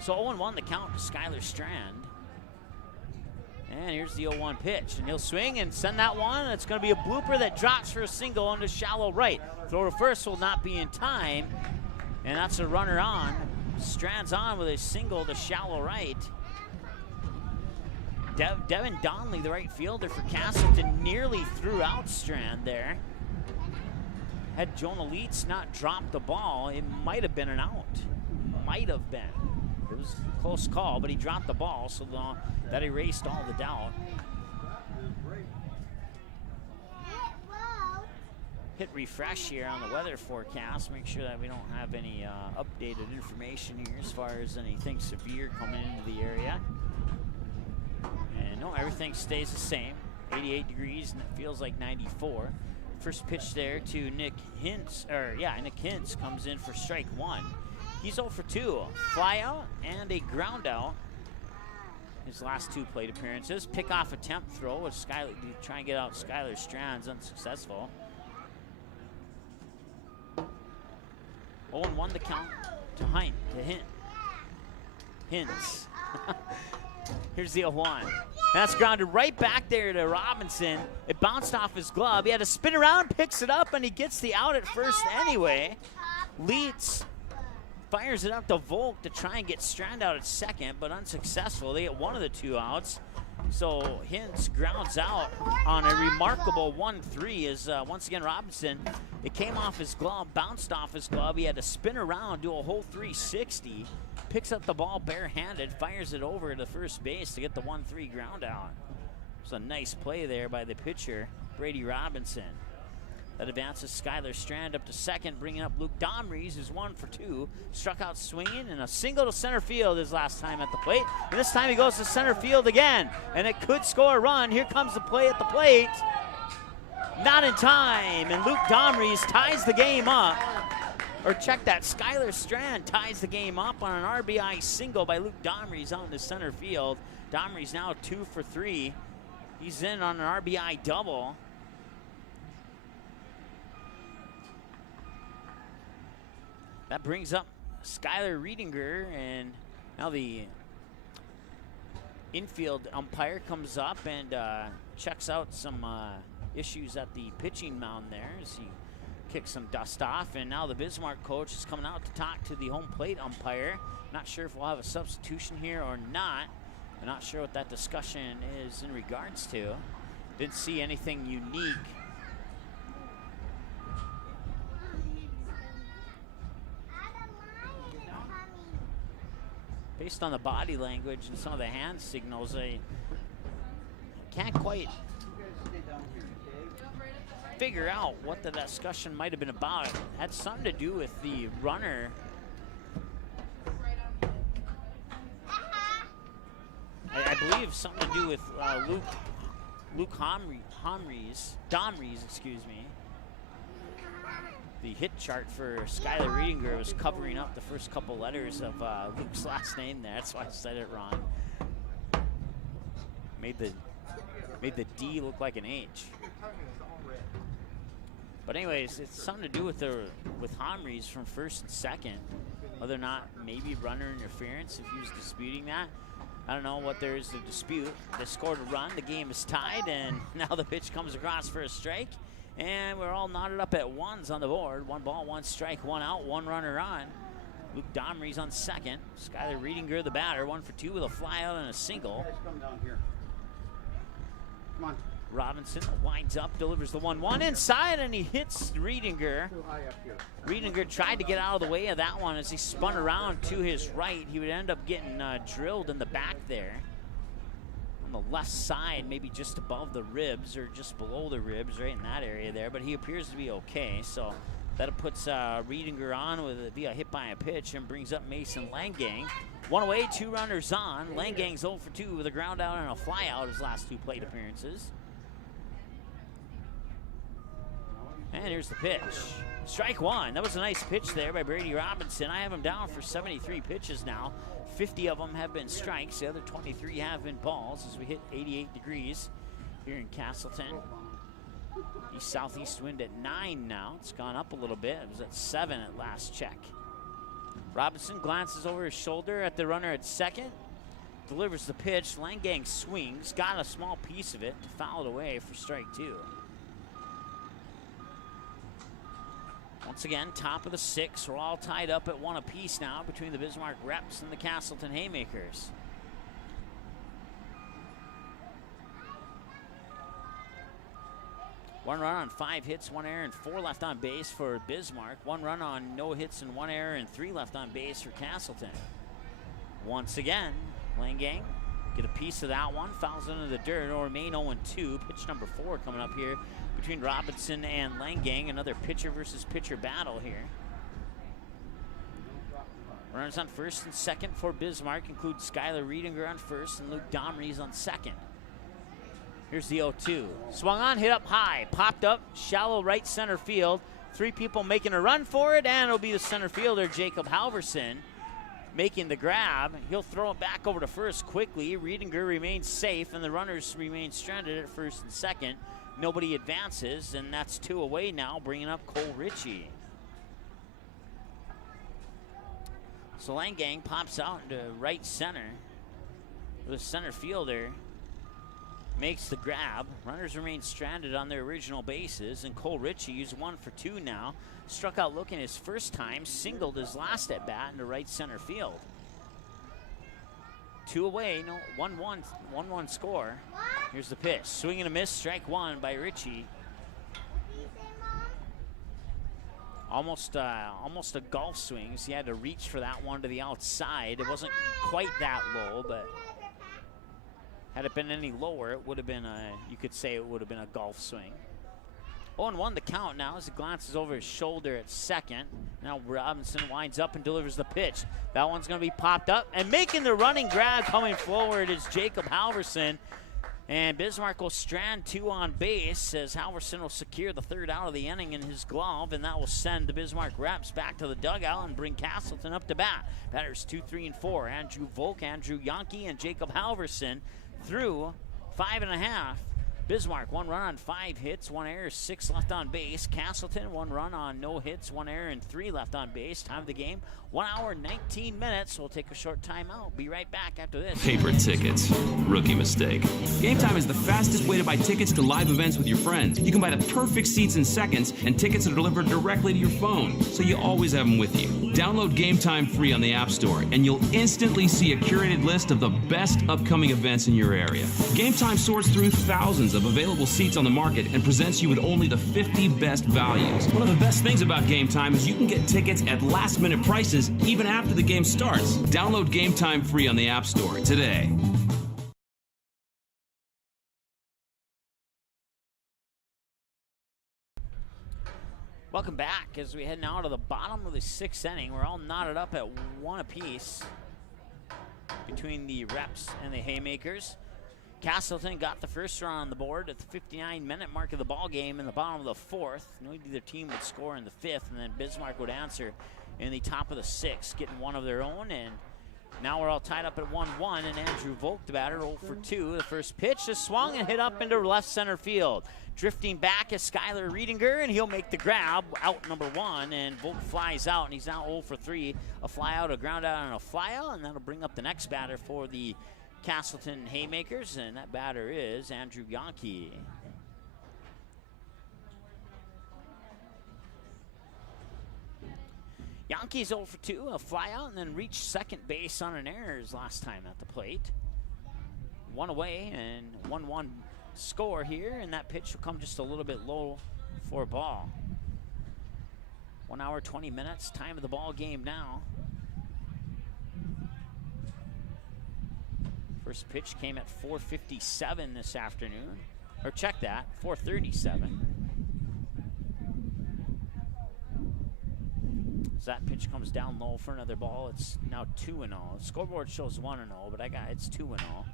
So 0-1 the count to Skylar Strand, and here's the 0-1 pitch, and he'll swing and send that one. It's going to be a blooper that drops for a single into shallow right. Throw to first will not be in time. And that's a runner on. Strand's on with a single to shallow right. Devin Donnelly, the right fielder for Casselton, nearly threw out Strand there. Had Jonah Leitz not dropped the ball, it might have been an out. Might have been. It was a close call, but he dropped the ball, so that erased all the doubt. hit refresh here on the weather forecast. Make sure that we don't have any updated information here as far as anything severe coming into the area. And no, everything stays the same. 88 degrees, and it feels like 94. First pitch there to Nick Hintz, Nick Hintz comes in for strike one. He's 0 for 2. Fly out and a ground out. His last 2 plate appearances. Pick off attempt throw with Skyler to try and get out Skylar Strands, unsuccessful. 0-1 the count to Hintz. Here's the 0-1. That's grounded right back there to Robinson. It bounced off his glove. He had to spin around, picks it up, and he gets the out at first anyway. Leeds fires it up to Volk to try and get Strand out at second, but unsuccessful. They get one of the 2 outs. So Hintz grounds out on a remarkable 1-3 as once again Robinson, it came off his glove, bounced off his glove. He had to spin around, do a whole 360, picks up the ball barehanded, fires it over to first base to get the 1-3 ground out. It was a nice play there by the pitcher, Brady Robinson. That advances Skylar Strand up to second, bringing up Luke Domries, who's 1 for 2. Struck out swinging, and a single to center field his last time at the plate. And this time he goes to center field again, and it could score a run. Here comes the play at the plate. Not in time, and Luke Domries ties the game up. Or check that, Skylar Strand ties the game up on an RBI single by Luke Domries out into center field. Domries now 2 for 3. He's in on an RBI double. That brings up Skylar Riedinger, and now the infield umpire comes up and checks out some issues at the pitching mound there as he kicks some dust off. And now the Bismarck coach is coming out to talk to the home plate umpire. Not sure if we'll have a substitution here or not. I'm not sure what that discussion is in regards to. Didn't see anything unique. Based on the body language and some of the hand signals, I can't quite figure out what the discussion might have been about. It had something to do with the runner. I believe something to do with Luke Domries, excuse me. The hit chart for Skylar Riedinger was covering up the first couple letters of Luke's last name there. That's why I said it wrong. Made the D look like an H. But anyways, it's something to do with Homries from first and second. Whether or not maybe runner interference, if he was disputing that. I don't know what there is to dispute. They scored a run, the game is tied, and now the pitch comes across for a strike. And we're all knotted up at ones on the board. 1 ball, 1 strike, 1 out, 1 runner on. Luke Domries on second. Skylar Riedinger, the batter, 1 for 2 with a fly out and a single. Come down here. Come on. Robinson winds up, delivers the 1-1 inside, and he hits Riedinger. Too high up here. Riedinger tried to get out of the way of that one as he spun around to his right. He would end up getting drilled in the back there. On the left side, maybe just above the ribs or just below the ribs, right in that area there, but he appears to be okay. So that puts Riedinger on via hit by a pitch and brings up Mason Langang. 1 away, 2 runners on. Langang's 0 for 2 with a ground out and a fly out his last 2 plate appearances. And here's the pitch. Strike 1. That was a nice pitch there by Brady Robinson. I have him down for 73 pitches now. 50 of them have been strikes. The other 23 have been balls as we hit 88 degrees here in Casselton. East-southeast wind at 9 now. It's gone up a little bit. It was at 7 at last check. Robinson glances over his shoulder at the runner at second. Delivers the pitch. Langang swings. Got a small piece of it to foul it away for strike 2. Once again, top of the 6. We're all tied up at 1 apiece now between the Bismarck Reps and the Casselton Haymakers. One run on 5 hits, 1 error, and 4 left on base for Bismarck. 1 run on no hits and 1 error and 3 left on base for Casselton. Once again, Langang get a piece of that one. Fouls into the dirt. It'll remain 0-2. Pitch number 4 coming up here between Robinson and Langang. Another pitcher versus pitcher battle here. Runners on first and second for Bismarck include Skylar Riedinger on first and Luke Domries on second. Here's the 0-2. Swung on, hit up high, popped up, shallow right center field. 3 people making a run for it, and it'll be the center fielder, Jacob Halverson, making the grab. He'll throw it back over to first quickly. Riedinger remains safe, and the runners remain stranded at first and second. Nobody advances, and that's 2 away now, bringing up Cole Ritchie. So Langang pops out into right center. The center fielder makes the grab. Runners remain stranded on their original bases, and Cole Ritchie used 1 for 2 now. Struck out looking his first time, singled his last at bat into right center field. 2 away, no 1-1 score. Here's the pitch. Swing and a miss, strike 1 by Ritchie. Almost a golf swing. So he had to reach for that one to the outside. It wasn't quite that low, but had it been any lower, it would have been you could say it would have been a golf swing. 0-1 the count now as he glances over his shoulder at second. Now Robinson winds up and delivers the pitch. That one's going to be popped up, and making the running grab coming forward is Jacob Halverson. And Bismarck will strand 2 on base as Halverson will secure the 3rd out of the inning in his glove, and that will send the Bismarck reps back to the dugout and bring Casselton up to bat. Batters 2, 3, and 4. Andrew Volk, Andrew Yankee, and Jacob Halverson through 5.5. Bismarck, 1 run on 5 hits, 1 error, 6 left on base. Casselton, 1 run on no hits, 1 error, and 3 left on base. Time of the game, 1 hour, 19 minutes. We'll take a short timeout. Be right back after this. Paper tickets. Rookie mistake. Game Time is the fastest way to buy tickets to live events with your friends. You can buy the perfect seats in seconds, and tickets are delivered directly to your phone, so you always have them with you. Download Game Time free on the App Store, and you'll instantly see a curated list of the best upcoming events in your area. Game Time sorts through thousands of available seats on the market and presents you with only the 50 best values. One of the best things about Game Time is you can get tickets at last-minute prices even after the game starts. Download Game Time free on the App Store today. Welcome back as we head now to the bottom of the 6th inning. We're all knotted up at 1 apiece between the Reps and the Haymakers. Casselton got the first run on the board at the 59-minute mark of the ball game in the bottom of the 4th. Neither team would score in the 5th, and then Bismarck would answer in the top of the 6th, getting 1 of their own. And now we're all tied up at 1-1, and Andrew Volk, the batter, 0 for 2. The first pitch is swung and hit up into left center field. Drifting back is Skylar Riedinger, and he'll make the grab, out number 1, and Volk flies out, and he's now 0 for 3. A fly out, a ground out, and a fly out, and that'll bring up the next batter for the Casselton Haymakers, and that batter is Andrew Yankee. Yankee's 0 for 2, a fly out, and then reached second base on an error his last time at the plate. 1 away, and 1-1 score here, and that pitch will come just a little bit low for a ball. 1 hour, 20 minutes, time of the ball game now. First pitch came at 4:57 this afternoon. Or check that, 4:37. As that pitch comes down low for another ball, it's now 2-0. The scoreboard shows 1-0, but it's 2-0.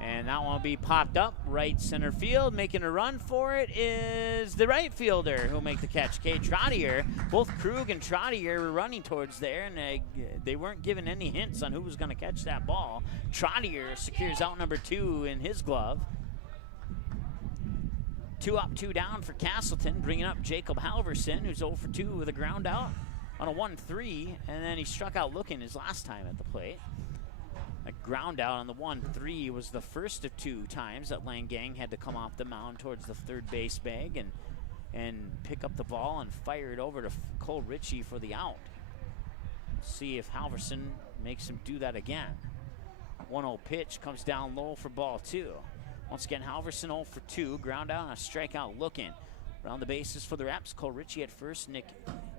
And that one will be popped up right center field. Making a run for it is the right fielder who'll make the catch, Kay Trottier. Both Krug and Trottier were running towards there, and they weren't given any hints on who was going to catch that ball. Trottier secures out number 2 in his glove. 2 up, 2 down for Casselton, bringing up Jacob Halverson, who's 0 for 2 with a ground out on a 1-3, and then he struck out looking his last time at the plate. A ground out on the 1-3 was the first of 2 times that Langang had to come off the mound towards the third base bag and pick up the ball and fire it over to Cole Ritchie for the out. See if Halverson makes him do that again. 1-0 pitch comes down low for ball 2. Once again, Halverson 0 for 2, ground out and a strikeout looking. Around the bases for the Reps, Cole Ritchie at first, Nick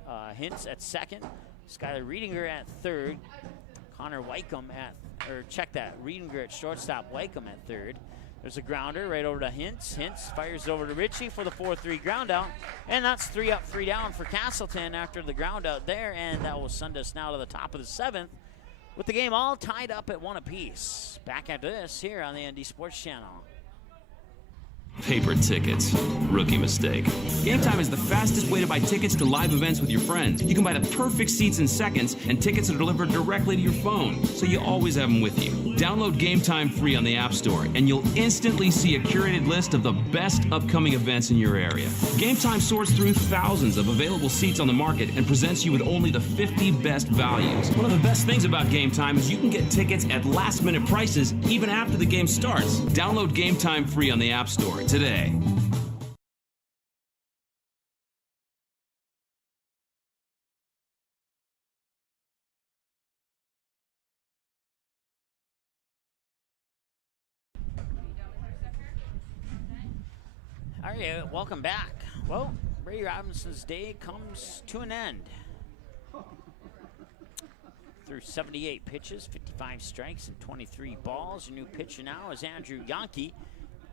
Hintz at second, Skylar Riedinger at third, Connor Wycombe at or check that, Riedinger at shortstop, Wycombe at third. There's a grounder right over to Hintz. Hintz fires over to Ritchie for the 4-3 ground out. And that's 3 up, 3 down for Casselton after the ground out there. And that will send us now to the top of the 7th with the game all tied up at 1 apiece. Back after this here on the ND Sports Channel. Paper tickets. Rookie mistake. Game Time is the fastest way to buy tickets to live events with your friends. You can buy the perfect seats in seconds, and tickets are delivered directly to your phone, so you always have them with you. Download Game Time free on the App Store, and you'll instantly see a curated list of the best upcoming events in your area. Game Time sorts through thousands of available seats on the market and presents you with only the 50 best values. One of the best things about Game Time is you can get tickets at last-minute prices even after the game starts. Download Game Time free on the App Store today. All right, welcome back. Well, Brady Robinson's day comes to an end. Through 78 pitches, 55 strikes, and 23 balls. Your new pitcher now is Andrew Yankee.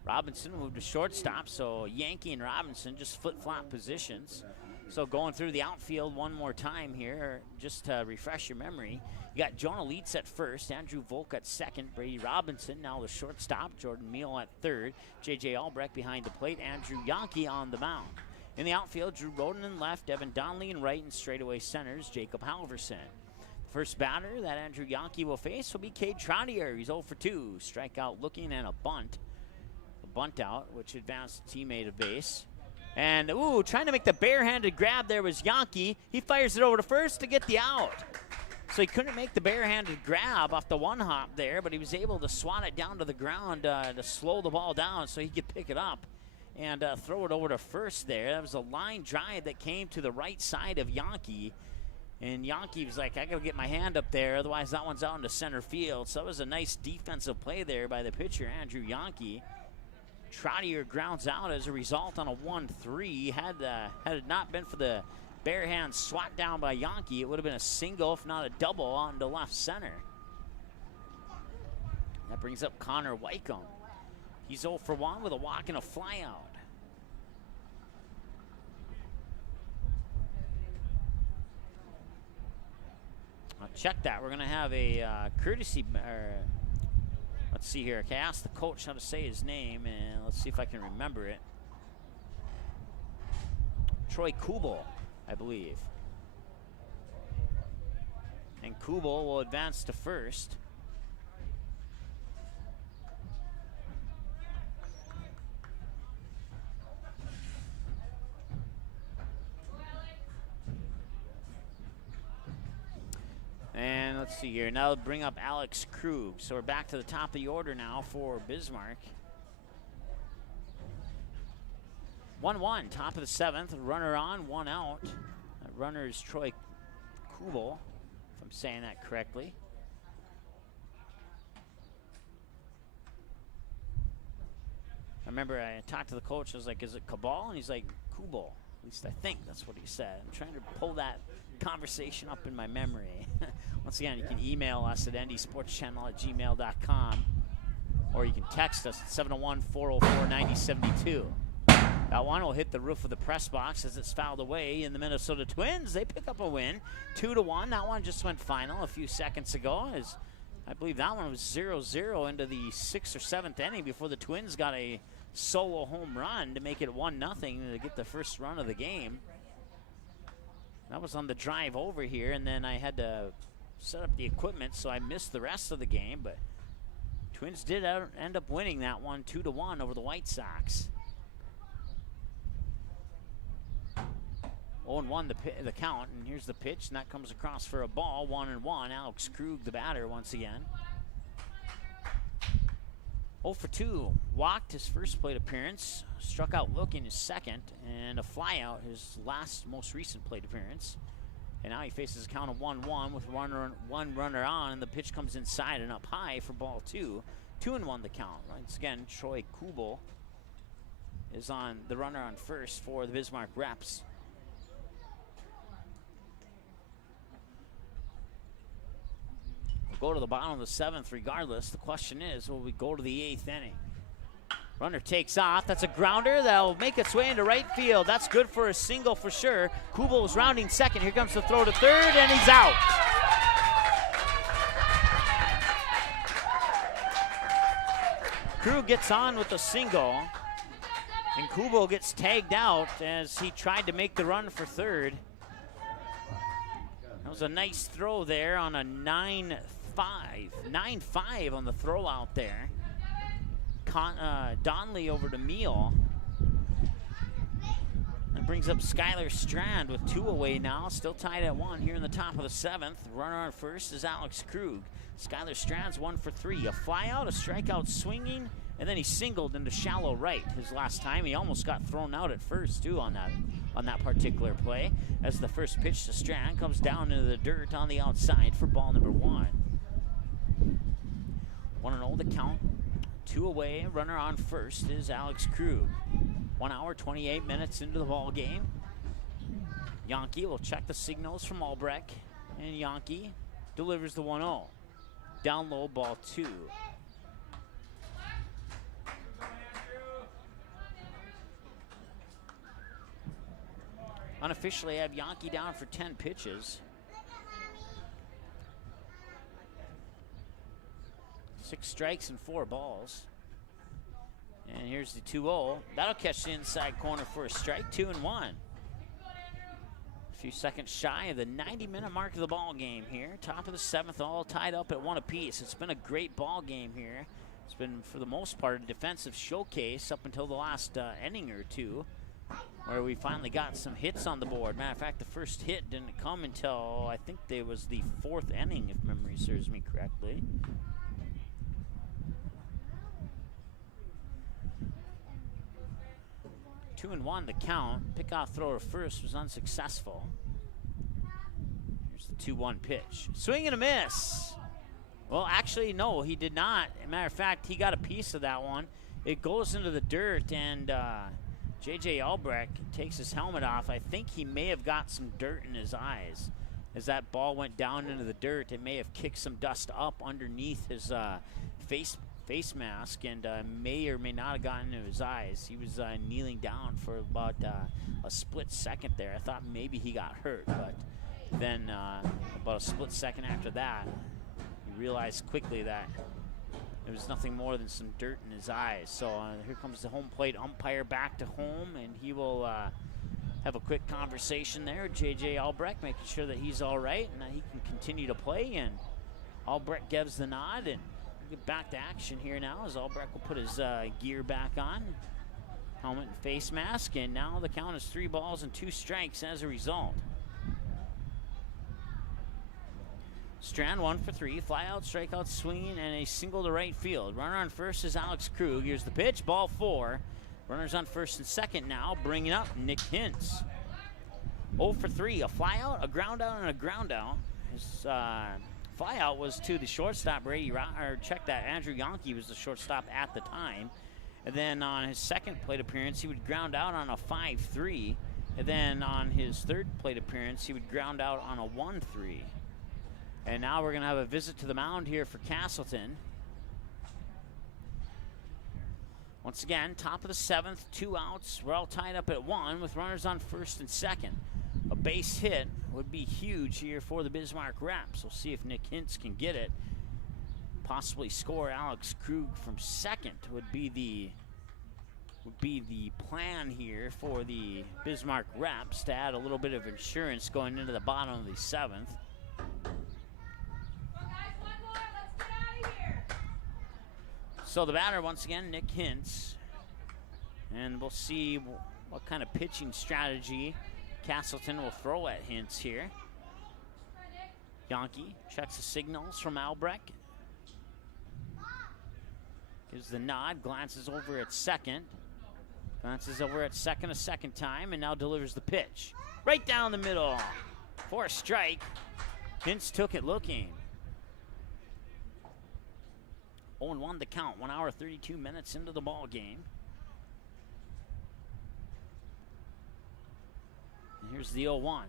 Robinson moved to shortstop, so Yankee and Robinson just flip-flop positions. So going through the outfield one more time here, just to refresh your memory, you got Jonah Leitz at first, Andrew Volk at second, Brady Robinson now the shortstop, Jordan Meal at third, J.J. Albrecht behind the plate, Andrew Yankee on the mound. In the outfield, Drew Roden in left, Evan Donnelly in right, and straightaway centers, Jacob Halverson. First batter that Andrew Yankee will face will be Cade Trottier. He's 0 for 2, strikeout looking and a bunt. Bunt out, which advanced the teammate of base. And, ooh, trying to make the barehanded grab there was Yankee. He fires it over to first to get the out. So he couldn't make the barehanded grab off the one hop there, but he was able to swat it down to the ground to slow the ball down so he could pick it up and throw it over to first there. That was a line drive that came to the right side of Yankee. And Yankee was like, I got to get my hand up there, otherwise that one's out into center field. So that was a nice defensive play there by the pitcher, Andrew Yankee. Trottier grounds out as a result on a 1-3. Had it not been for the bare hand swat down by Yankee, it would have been a single, if not a double, on to left center. That brings up Connor Wycombe. He's 0 for 1 with a walk and a flyout. I'll check that. We're going to have a courtesy. Let's see here. Okay, I asked the coach how to say his name, and let's see if I can remember it. Troy Kubel, I believe. And Kubel will advance to first. And let's see here. Now bring up Alex Krug. So we're back to the top of the order now for Bismarck. 1-1, top of the 7th. Runner on, 1 out. That runner is Troy Kubel, if I'm saying that correctly. I remember I talked to the coach. I was like, is it Cabal? And he's like, Kubel. At least I think that's what he said. I'm trying to pull that conversation up in my memory. Once again, you can email us at ndsportschannel@gmail.com, or you can text us at 701-404-9072. That one will hit the roof of the press box as it's fouled away. In the Minnesota Twins, they pick up a win, 2-1. That one just went final a few seconds ago. As I believe that one was 0-0 into the 6th or 7th inning before the Twins got a solo home run to make it 1-0 to get the first run of the game. That was on the drive over here, and then I had to set up the equipment, so I missed the rest of the game. But Twins did end up winning that one 2-1 over the White Sox. 0-1 the count, and here's the pitch, and that comes across for a ball. 1-1. Alex Krug, the batter, once again. 0 for 2. Walked his first plate appearance, struck out looking his second, and a flyout his most recent plate appearance. And now he faces a count of 1-1 with one runner on, and the pitch comes inside and up high for ball 2. 2-1 the count. Once again, Troy Kubel is on the runner on first for the Bismarck Reps. go to the bottom of the 7th regardless. The question is, will we go to the 8th inning? Runner takes off. That's a grounder that'll make its way into right field. That's good for a single for sure. Kubel was rounding second. Here comes the throw to third, and he's out. Krug gets on with a single, and Kubel gets tagged out as he tried to make the run for third. That was a nice throw there on a 9-5. 9-5 on the throw out there. Donley over to Meal. That brings up Skylar Strand with 2 away now. Still tied at 1 here in the top of the 7th. Runner on first is Alex Krug. Skylar Strand's 1 for 3. A fly out, a strikeout swinging, and then he singled into shallow right his last time. He almost got thrown out at first too on that particular play, as the first pitch to Strand comes down into the dirt on the outside for ball number 1. 1-0 the count. 2 away, runner on first is Alex Krug. 1 hour, 28 minutes into the ball game. Yankee will check the signals from Albrecht, and Yankee delivers the 1-0. Down low, ball 2. Unofficially, I have Yankee down for 10 pitches. 6 strikes and 4 balls. And here's the 2-0. That'll catch the inside corner for a strike. 2-1. A few seconds shy of the 90-minute mark of the ball game here. Top of the 7th, all tied up at 1 apiece. It's been a great ball game here. It's been, for the most part, a defensive showcase up until the last inning or two, where we finally got some hits on the board. Matter of fact, the first hit didn't come until, I think it was the 4th inning, if memory serves me correctly. 2-1 the count. Pickoff throw to first was unsuccessful. Here's the 2-1 pitch. Swing and a miss. Well, actually, no, he did not. As a matter of fact, he got a piece of that one. It goes into the dirt, and J.J. Albrecht takes his helmet off. I think he may have got some dirt in his eyes. As that ball went down into the dirt, it may have kicked some dust up underneath his face mask, and may or may not have gotten into his eyes. He was kneeling down for about a split second there. I thought maybe he got hurt, but then about a split second after that, he realized quickly that it was nothing more than some dirt in his eyes. So here comes the home plate umpire back to home, and he will have a quick conversation there with J.J. Albrecht, making sure that he's all right and that he can continue to play. And Albrecht gives the nod, and we'll get back to action here now as Albrecht will put his gear back on, helmet and face mask, and now the count is 3 balls and 2 strikes as a result. Strand 1 for 3, fly out, strikeout, swinging, and a single to right field. Runner on first is Alex Krug. Here's the pitch, ball 4. Runners on first and second now, bringing up Nick Hintz. 0 for 3, a fly out, a ground out, and a ground out. His fly out was to the shortstop, Andrew Yankee was the shortstop at the time. And then on his second plate appearance, he would ground out on a 5-3. And then on his third plate appearance, he would ground out on a 1-3. And now we're going to have a visit to the mound here for Casselton. Once again, top of the 7th, 2 outs. We're all tied up at 1 with runners on first and second. A base hit would be huge here for the Bismarck Raps. We'll see if Nick Hintz can get it. Possibly score Alex Krug from second would be the plan here for the Bismarck Raps to add a little bit of insurance going into the bottom of the 7th. So the batter, once again, Nick Hintz. And we'll see what kind of pitching strategy Casselton will throw at Hintz here. Yankee checks the signals from Albrecht. Gives the nod, glances over at second. Glances over at second a second time, and now delivers the pitch. Right down the middle for a strike. Hintz took it looking. 0-1 the count, 1 hour, 32 minutes into the ball game. And here's the 0-1.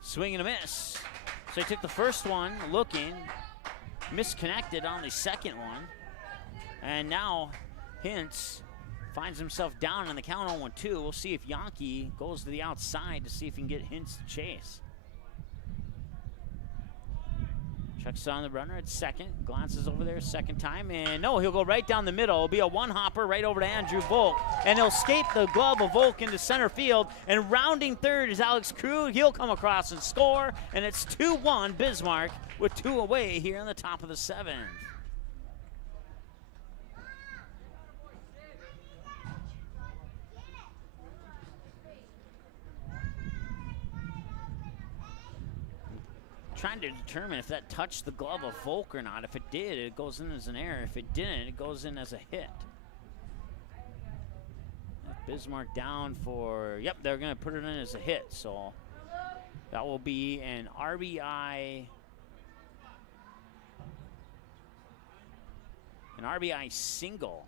Swing and a miss. So he took the first one looking, misconnected on the second one. And now Hintz finds himself down on the count 0-2. We'll see if Yankee goes to the outside to see if he can get Hintz to chase. Checks on the runner at second, glances over there second time, and no, he'll go right down the middle. It'll be a one-hopper right over to Andrew Volk, and he'll escape the glove of Volk into center field, and rounding third is Alex Krug. He'll come across and score, and it's 2-1 Bismarck with 2 away here on the top of the 7th. Trying to determine if that touched the glove of Volk or not. If it did, it goes in as an error. If it didn't, it goes in as a hit. Bismarck down for, yep, they're going to put it in as a hit. So that will be an RBI. An RBI single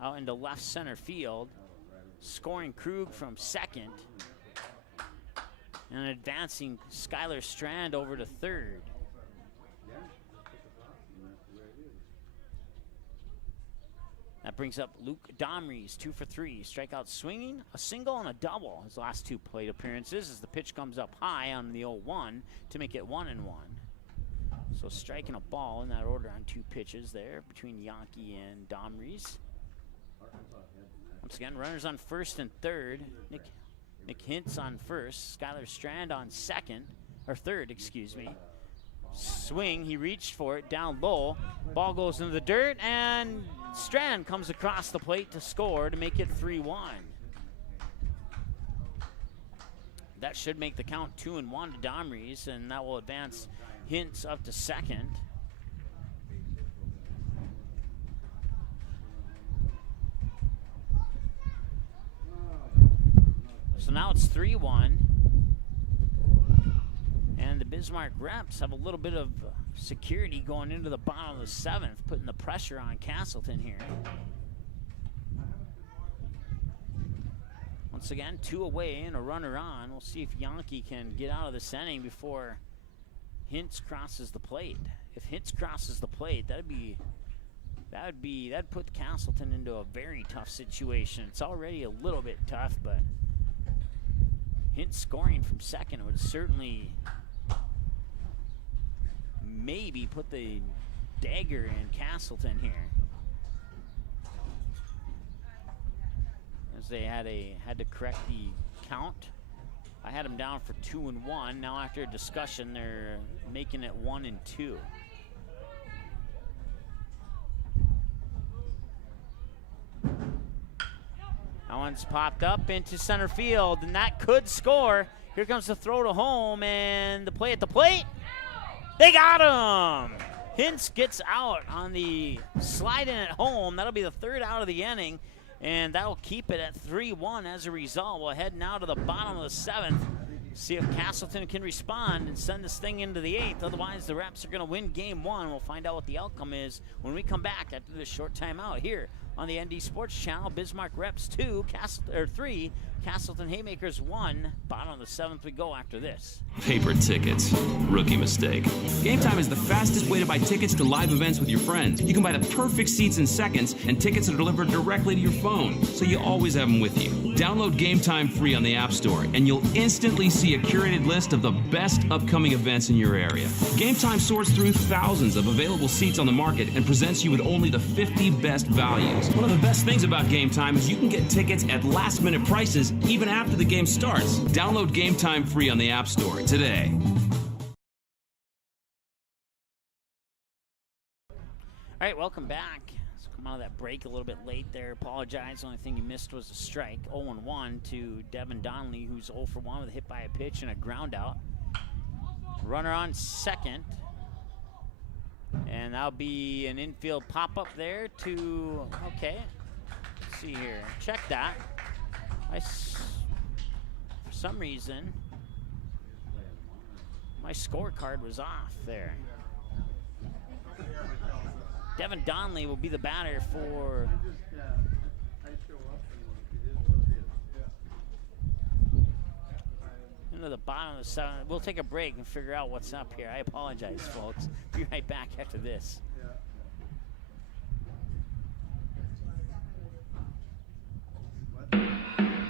out into left center field, scoring Krug from second. And advancing Skylar Strand over to third. That brings up Luke Domries, 2 for 3. Strikeout swinging, a single and a double. His last 2 plate appearances as the pitch comes up high on the 0-1 to make it 1-1. So striking a ball in that order on 2 pitches there between Yankee and Domries. Once again, runners on first and third. Nick Hintz on first, Skylar Strand on second, or third, excuse me. Swing, he reached for it, down low. Ball goes into the dirt, and Strand comes across the plate to score to make it 3-1. That should make the count 2-1 to Domries, and that will advance Hintz up to second. So now it's 3-1, and the Bismarck Reps have a little bit of security going into the bottom of the 7th, putting the pressure on Casselton here. Once again, 2 away and a runner on. We'll see if Yankee can get out of this inning before Hintz crosses the plate. If Hintz crosses the plate, that'd put Casselton into a very tough situation. It's already a little bit tough, but Hintz scoring from second would certainly maybe put the dagger in Casselton here, as they had to correct the count. I had them down for 2-1. Now after a discussion, they're making it 1-2. That one's popped up into center field, and that could score. Here comes the throw to home, and the play at the plate. They got him! Hintz gets out on the slide in at home. That'll be the 3rd out of the inning, and that'll keep it at 3-1 as a result. We'll head now to the bottom of the 7th, see if Casselton can respond and send this thing into the 8th. Otherwise, the Reps are going to win game 1. We'll find out what the outcome is when we come back after this short timeout here on the ND Sports Channel. Bismarck Reps 2, 3, Casselton Haymakers 1. Bottom of the 7th we go after this. Paper tickets. Rookie mistake. Game Time is the fastest way to buy tickets to live events with your friends. You can buy the perfect seats in seconds, and tickets are delivered directly to your phone, so you always have them with you. Download Game Time free on the App Store, and you'll instantly see a curated list of the best upcoming events in your area. Game Time sorts through thousands of available seats on the market and presents you with only the 50 best values. One of the best things about Game Time is you can get tickets at last-minute prices even after the game starts. Download Game Time free on the App Store today. All right, welcome back. Let's come out of that break a little bit late there. Apologize. The only thing you missed was a strike. 0-1 to Devin Donnelly, who's 0 for 1 with a hit by a pitch and a ground out. Runner on second. And that'll be an infield pop-up there to, okay, let's see here. Check that. For some reason, my scorecard was off there. Devin Donnelly will be the batter for into the bottom of the 7th. We'll take a break and figure out what's up here. I apologize, folks. Be right back after this.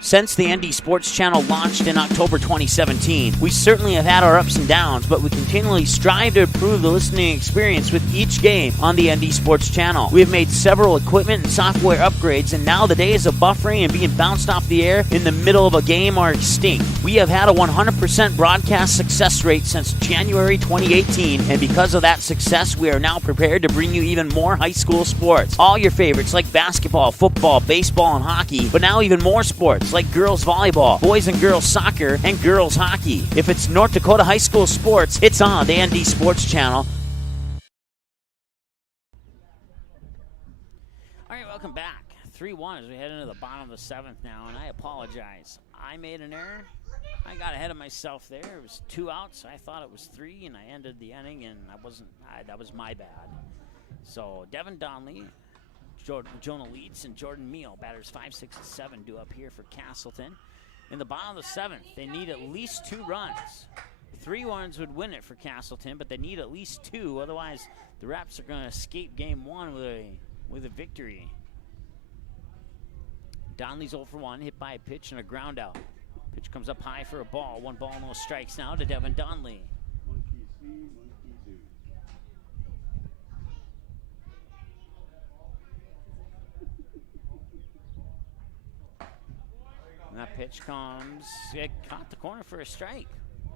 Since the ND Sports Channel launched in October 2017, we certainly have had our ups and downs, but we continually strive to improve the listening experience with each game on the ND Sports Channel. We have made several equipment and software upgrades, and now the days of buffering and being bounced off the air in the middle of a game are extinct. We have had a 100% broadcast success rate since January 2018, and because of that success, we are now prepared to bring you even more high school sports. All your favorites like basketball, football, baseball, and hockey, but now even more sports like girls volleyball, boys and girls soccer, and girls hockey. If it's North Dakota high school sports, it's on the ND Sports Channel. All right, welcome back. 3-1 as we head into the bottom of the 7th now, and I apologize. I made an error. I got ahead of myself there. It was 2 outs. I thought it was 3, and I ended the inning, and that was my bad. So Devin Donnelly, Jonah Leeds, and Jordan Meal, batters 5, 6, and 7, due up here for Casselton. In the bottom of the 7th, they need at least 2 runs. 3 runs would win it for Casselton, but they need at least 2. Otherwise, the Raps are going to escape game 1 with a victory. Donnelly's 0 for 1, hit by a pitch and a ground out. Pitch comes up high for a ball. 1 ball, no strikes now to Devin Donnelly. And that pitch comes, it caught the corner for a strike.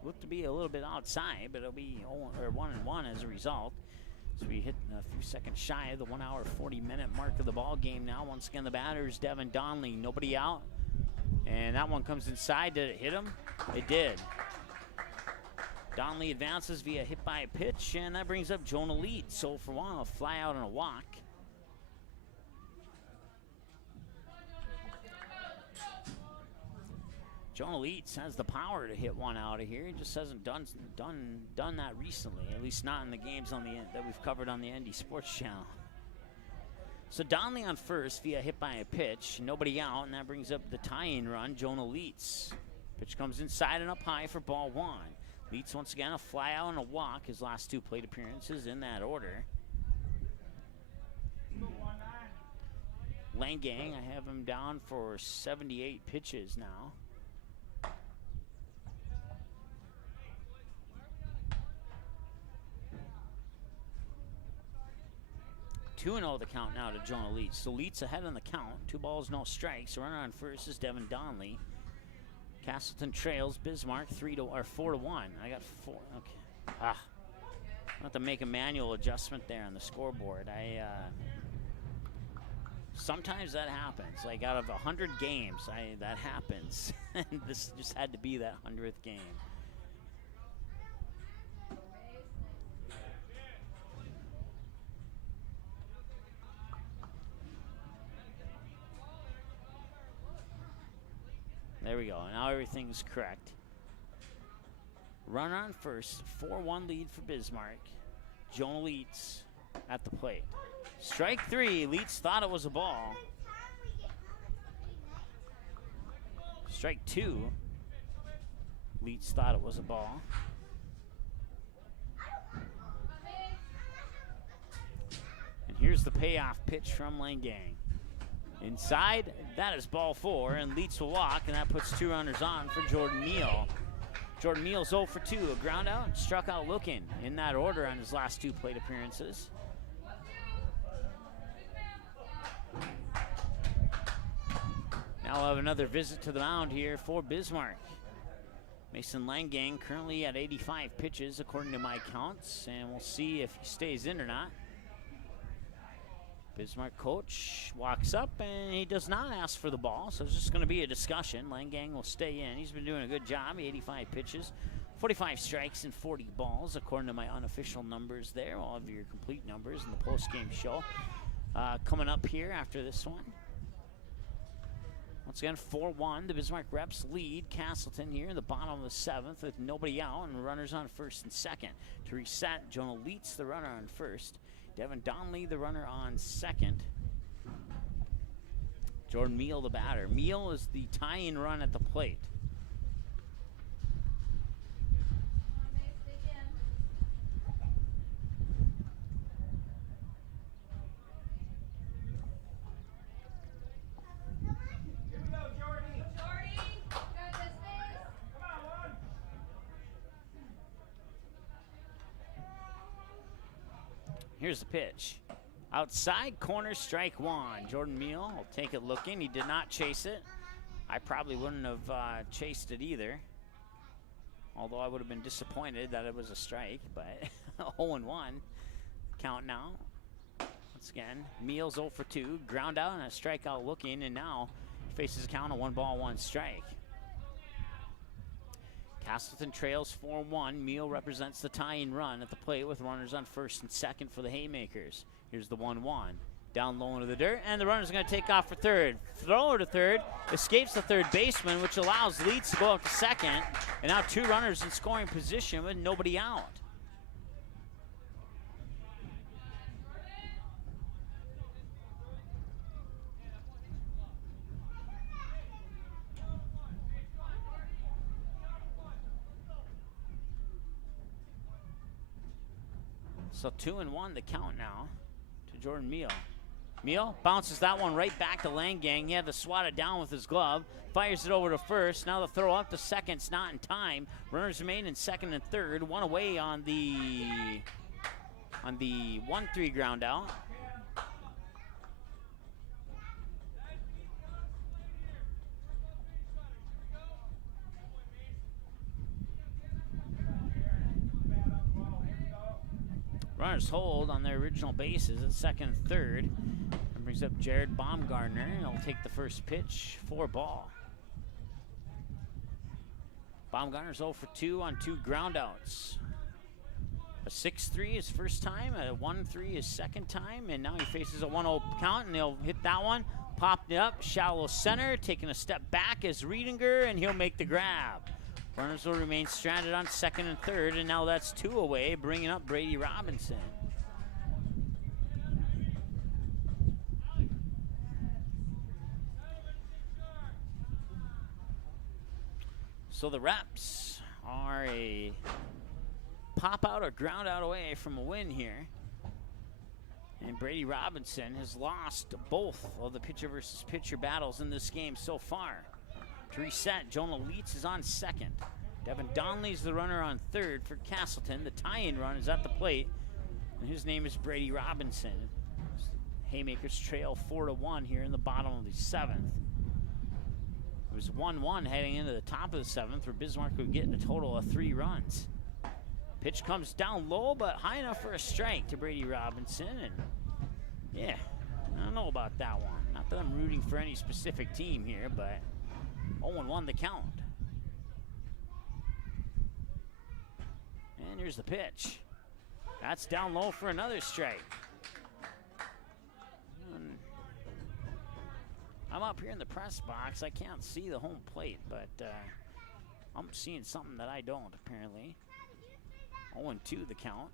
Looked to be a little bit outside, but it'll be 1-1 as a result. So we hit a few seconds shy of the 1 hour, 40-minute mark of the ball game now. Once again, the batter is Devin Donnelly. Nobody out. And that one comes inside. Did it hit him? It did. Donnelly advances via hit by a pitch, and that brings up Jonah Leeds. So for 1, a fly out and a walk. Jonah Leeds has the power to hit one out of here. He just hasn't done that recently, at least not in the games that we've covered on the ND Sports Channel. So Donnelly on first via hit by a pitch, nobody out, and that brings up the tie-in run, Jonah Leeds. Pitch comes inside and up high for ball 1. Leeds once again a fly out and a walk, his last 2 plate appearances in that order. Langang, I have him down for 78 pitches now. 2-0 the count now to Jonah Leeds. So Leeds ahead on the count. 2 balls, no strikes. Runner on first is Devin Donnelly. Casselton trails Bismarck 4-1. I got 4. Okay. I have to make a manual adjustment there on the scoreboard. Sometimes that happens. Like out of 100 games, that happens. And this just had to be that 100th game. There we go. Now everything's correct. Runner on first. 4-1 lead for Bismarck. Jonah Leeds at the plate. Strike 3. Leeds thought it was a ball. Strike 2. Leeds thought it was a ball. And here's the payoff pitch from Langang. Inside, that is ball 4, and Leeds will walk, and that puts 2 runners on for Jordan Meal. Jordan Meal's 0 for 2, a ground out, and struck out looking in that order on his last 2 plate appearances. Now we'll have another visit to the mound here for Bismarck. Mason Langang currently at 85 pitches according to my counts, and we'll see if he stays in or not. Bismarck coach walks up, and he does not ask for the ball, so it's just going to be a discussion. Langang will stay in. He's been doing a good job, 85 pitches, 45 strikes, and 40 balls, according to my unofficial numbers there. All of your complete numbers in the post-game show. Coming up here after this one. Once again, 4-1, the Bismarck Reps lead Casselton here in the bottom of the 7th with nobody out and runners on first and second. To reset, Jonah Leeds, the runner on first. Devin Donnelly, the runner on second. Jordan Meal, the batter. Meal is the tie-in run at the plate. Here's the pitch. Outside corner, strike one. Jordan Meal will take it looking. He did not chase it. I probably wouldn't have chased it either. Although I would have been disappointed that it was a strike, but 0-1 count now. Once again, Meals 0 for 2, ground out and a strikeout looking, and now faces a count of 1 ball, 1 strike. Casselton trails 4-1. Meal represents the tying run at the plate with runners on first and second for the Haymakers. Here's the 1-1. Down low into the dirt, and the runner's going to take off for third. Thrower to third, escapes the third baseman, which allows Leeds to go up to second. And now 2 runners in scoring position with nobody out. So 2-1 the count now to Jordan Meal. Meal bounces that one right back to Langang. He had to swat it down with his glove. Fires it over to first. Now the throw up to second's not in time. Runners remain in second and third. 1 away on the 1-3 ground out. Runners hold on their original bases at second and third. That brings up Jared Baumgartner, and he'll take the first pitch for ball. Baumgartner's 0 for 2 on 2 groundouts. A 6-3 his first time, a 1-3 his second time, and now he faces a 1-0 count, and he'll hit that one. Popped it up, shallow center, taking a step back as Riedinger, and he'll make the grab. Runners will remain stranded on second and third, and now that's 2 away, bringing up Brady Robinson. So the reps are a pop out or ground out away from a win here. And Brady Robinson has lost both of the pitcher versus pitcher battles in this game so far. To reset, Jonah Leitz is on second. Devin Donnelly's the runner on third for Casselton. The tie-in run is at the plate, and his name is Brady Robinson. Haymakers trail 4-1 here in the bottom of the 7th. It was 1-1 heading into the top of the 7th, where Bismarck would get a total of 3 runs. Pitch comes down low, but high enough for a strike to Brady Robinson, and yeah, I don't know about that one. Not that I'm rooting for any specific team here, but 0-1 the count. And here's the pitch. That's down low for another strike. And I'm up here in the press box. I can't see the home plate, but I'm seeing something that I don't, apparently. 0-2 the count.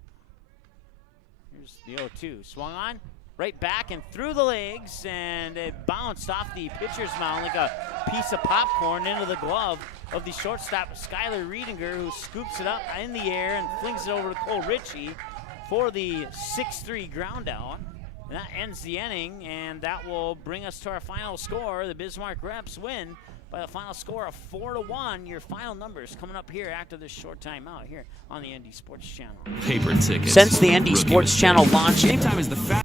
Here's the 0-2. Swung on, right back and through the legs, and it bounced off the pitcher's mound like a piece of popcorn into the glove of the shortstop, Skylar Riedinger, who scoops it up in the air and flings it over to Cole Ritchie for the 6-3 ground out. And that ends the inning, and that will bring us to our final score. The Bismarck Reps win by the final score of 4-1. Your final numbers coming up here after this short timeout here on the ND Sports Channel. Paper tickets. Since the ND Sports Channel launched, Game Time is the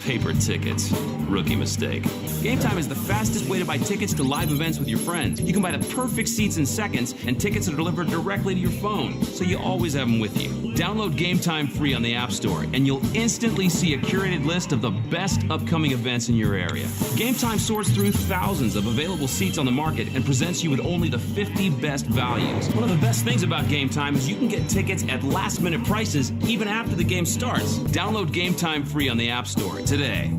Paper tickets. Rookie mistake. Game Time is the fastest way to buy tickets to live events with your friends. You can buy the perfect seats in seconds, and tickets are delivered directly to your phone, so you always have them with you. Download Game Time free on the App Store, and you'll instantly see a curated list of the best upcoming events in your area. Game Time sorts through thousands of available seats on the market and presents you with only the 50 best values. One of the best things about Game Time is you can get tickets at last-minute prices even after the game starts. Download Game Time free on the App Store today.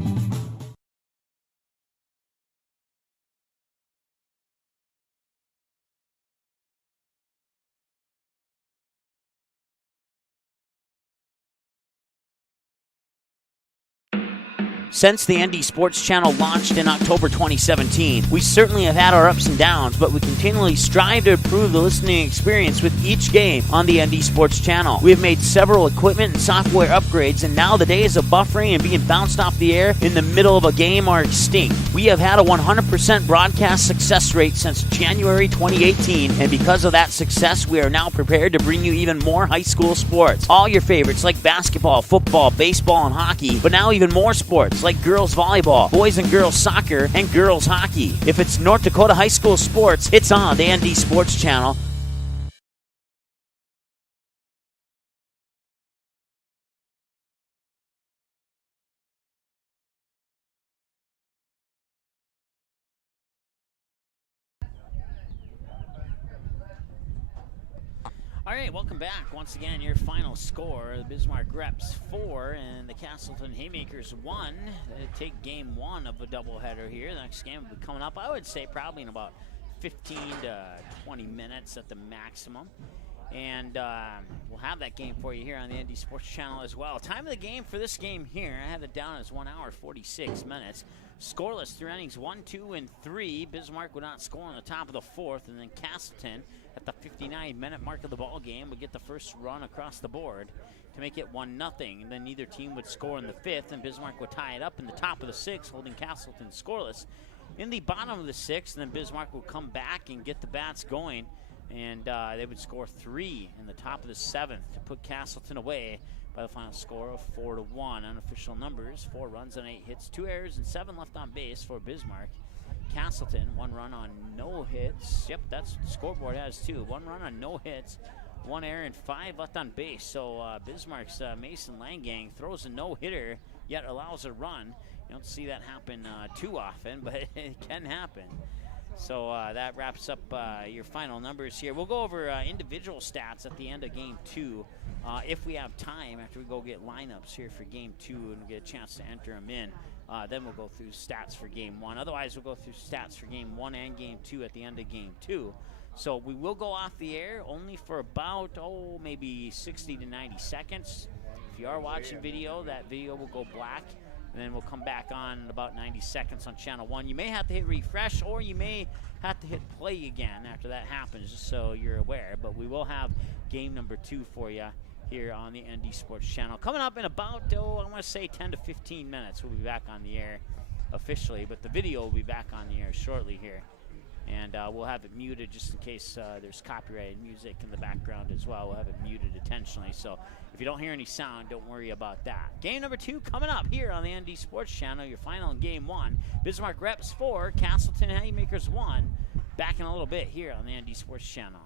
Since the ND Sports Channel launched in October 2017, we certainly have had our ups and downs, but we continually strive to improve the listening experience with each game on the ND Sports Channel. We have made several equipment and software upgrades, and now the days of buffering and being bounced off the air in the middle of a game are extinct. We have had a 100% broadcast success rate since January 2018, and because of that success, we are now prepared to bring you even more high school sports. All your favorites like basketball, football, baseball, and hockey, but now even more sports like girls volleyball, boys and girls soccer, and girls hockey. If it's North Dakota high school sports, it's on the ND Sports Channel. All right, welcome back. Once again, your final score, the Bismarck Reps 4 and the Casselton Haymakers 1. Take game 1 of a doubleheader here. The next game will be coming up, I would say, probably in about 15 to 20 minutes at the maximum. And we'll have that game for you here on the ND Sports Channel as well. Time of the game for this game here, I have it down as 1 hour, 46 minutes. Scoreless through innings 1, 2, and 3. Bismarck would not score on the top of the 4th, and then Casselton at the 59-minute mark of the ball game would get the first run across the board to make it 1-0. And then neither team would score in the 5th, and Bismarck would tie it up in the top of the 6th, holding Casselton scoreless in the bottom of the 6th. And then Bismarck would come back and get the bats going, and they would score 3 in the top of the 7th to put Casselton away by the final score of 4-1. Unofficial numbers: 4 runs on 8 hits, 2 errors, and 7 left on base for Bismarck. Casselton, 1 run on no hits. Yep, that's what the scoreboard has too. 1 run on no hits, 1 error, and 5 left on base. So Bismarck's Mason Langang throws a no-hitter, yet allows a run. You don't see that happen too often, but it can happen. So that wraps up your final numbers here. We'll go over individual stats at the end of game 2 if we have time, after we go get lineups here for game 2 and get a chance to enter them in. Then we'll go through stats for game 1. Otherwise, we'll go through stats for game 1 and game 2 at the end of game 2. So we will go off the air only for about, maybe 60 to 90 seconds. If you are watching video, that video will go black. And then we'll come back on in about 90 seconds on Channel 1. You may have to hit refresh, or you may have to hit play again after that happens, just so you're aware. But we will have game number 2 for you here on the ND Sports Channel. Coming up in about, I want to say 10 to 15 minutes, we'll be back on the air officially. But the video will be back on the air shortly here. And we'll have it muted just in case there's copyrighted music in the background as well. We'll have it muted intentionally. So if you don't hear any sound, don't worry about that. Game number 2 coming up here on the ND Sports Channel. Your final in game 1. Bismarck Reps 4, Casselton Haymakers 1. Back in a little bit here on the ND Sports Channel.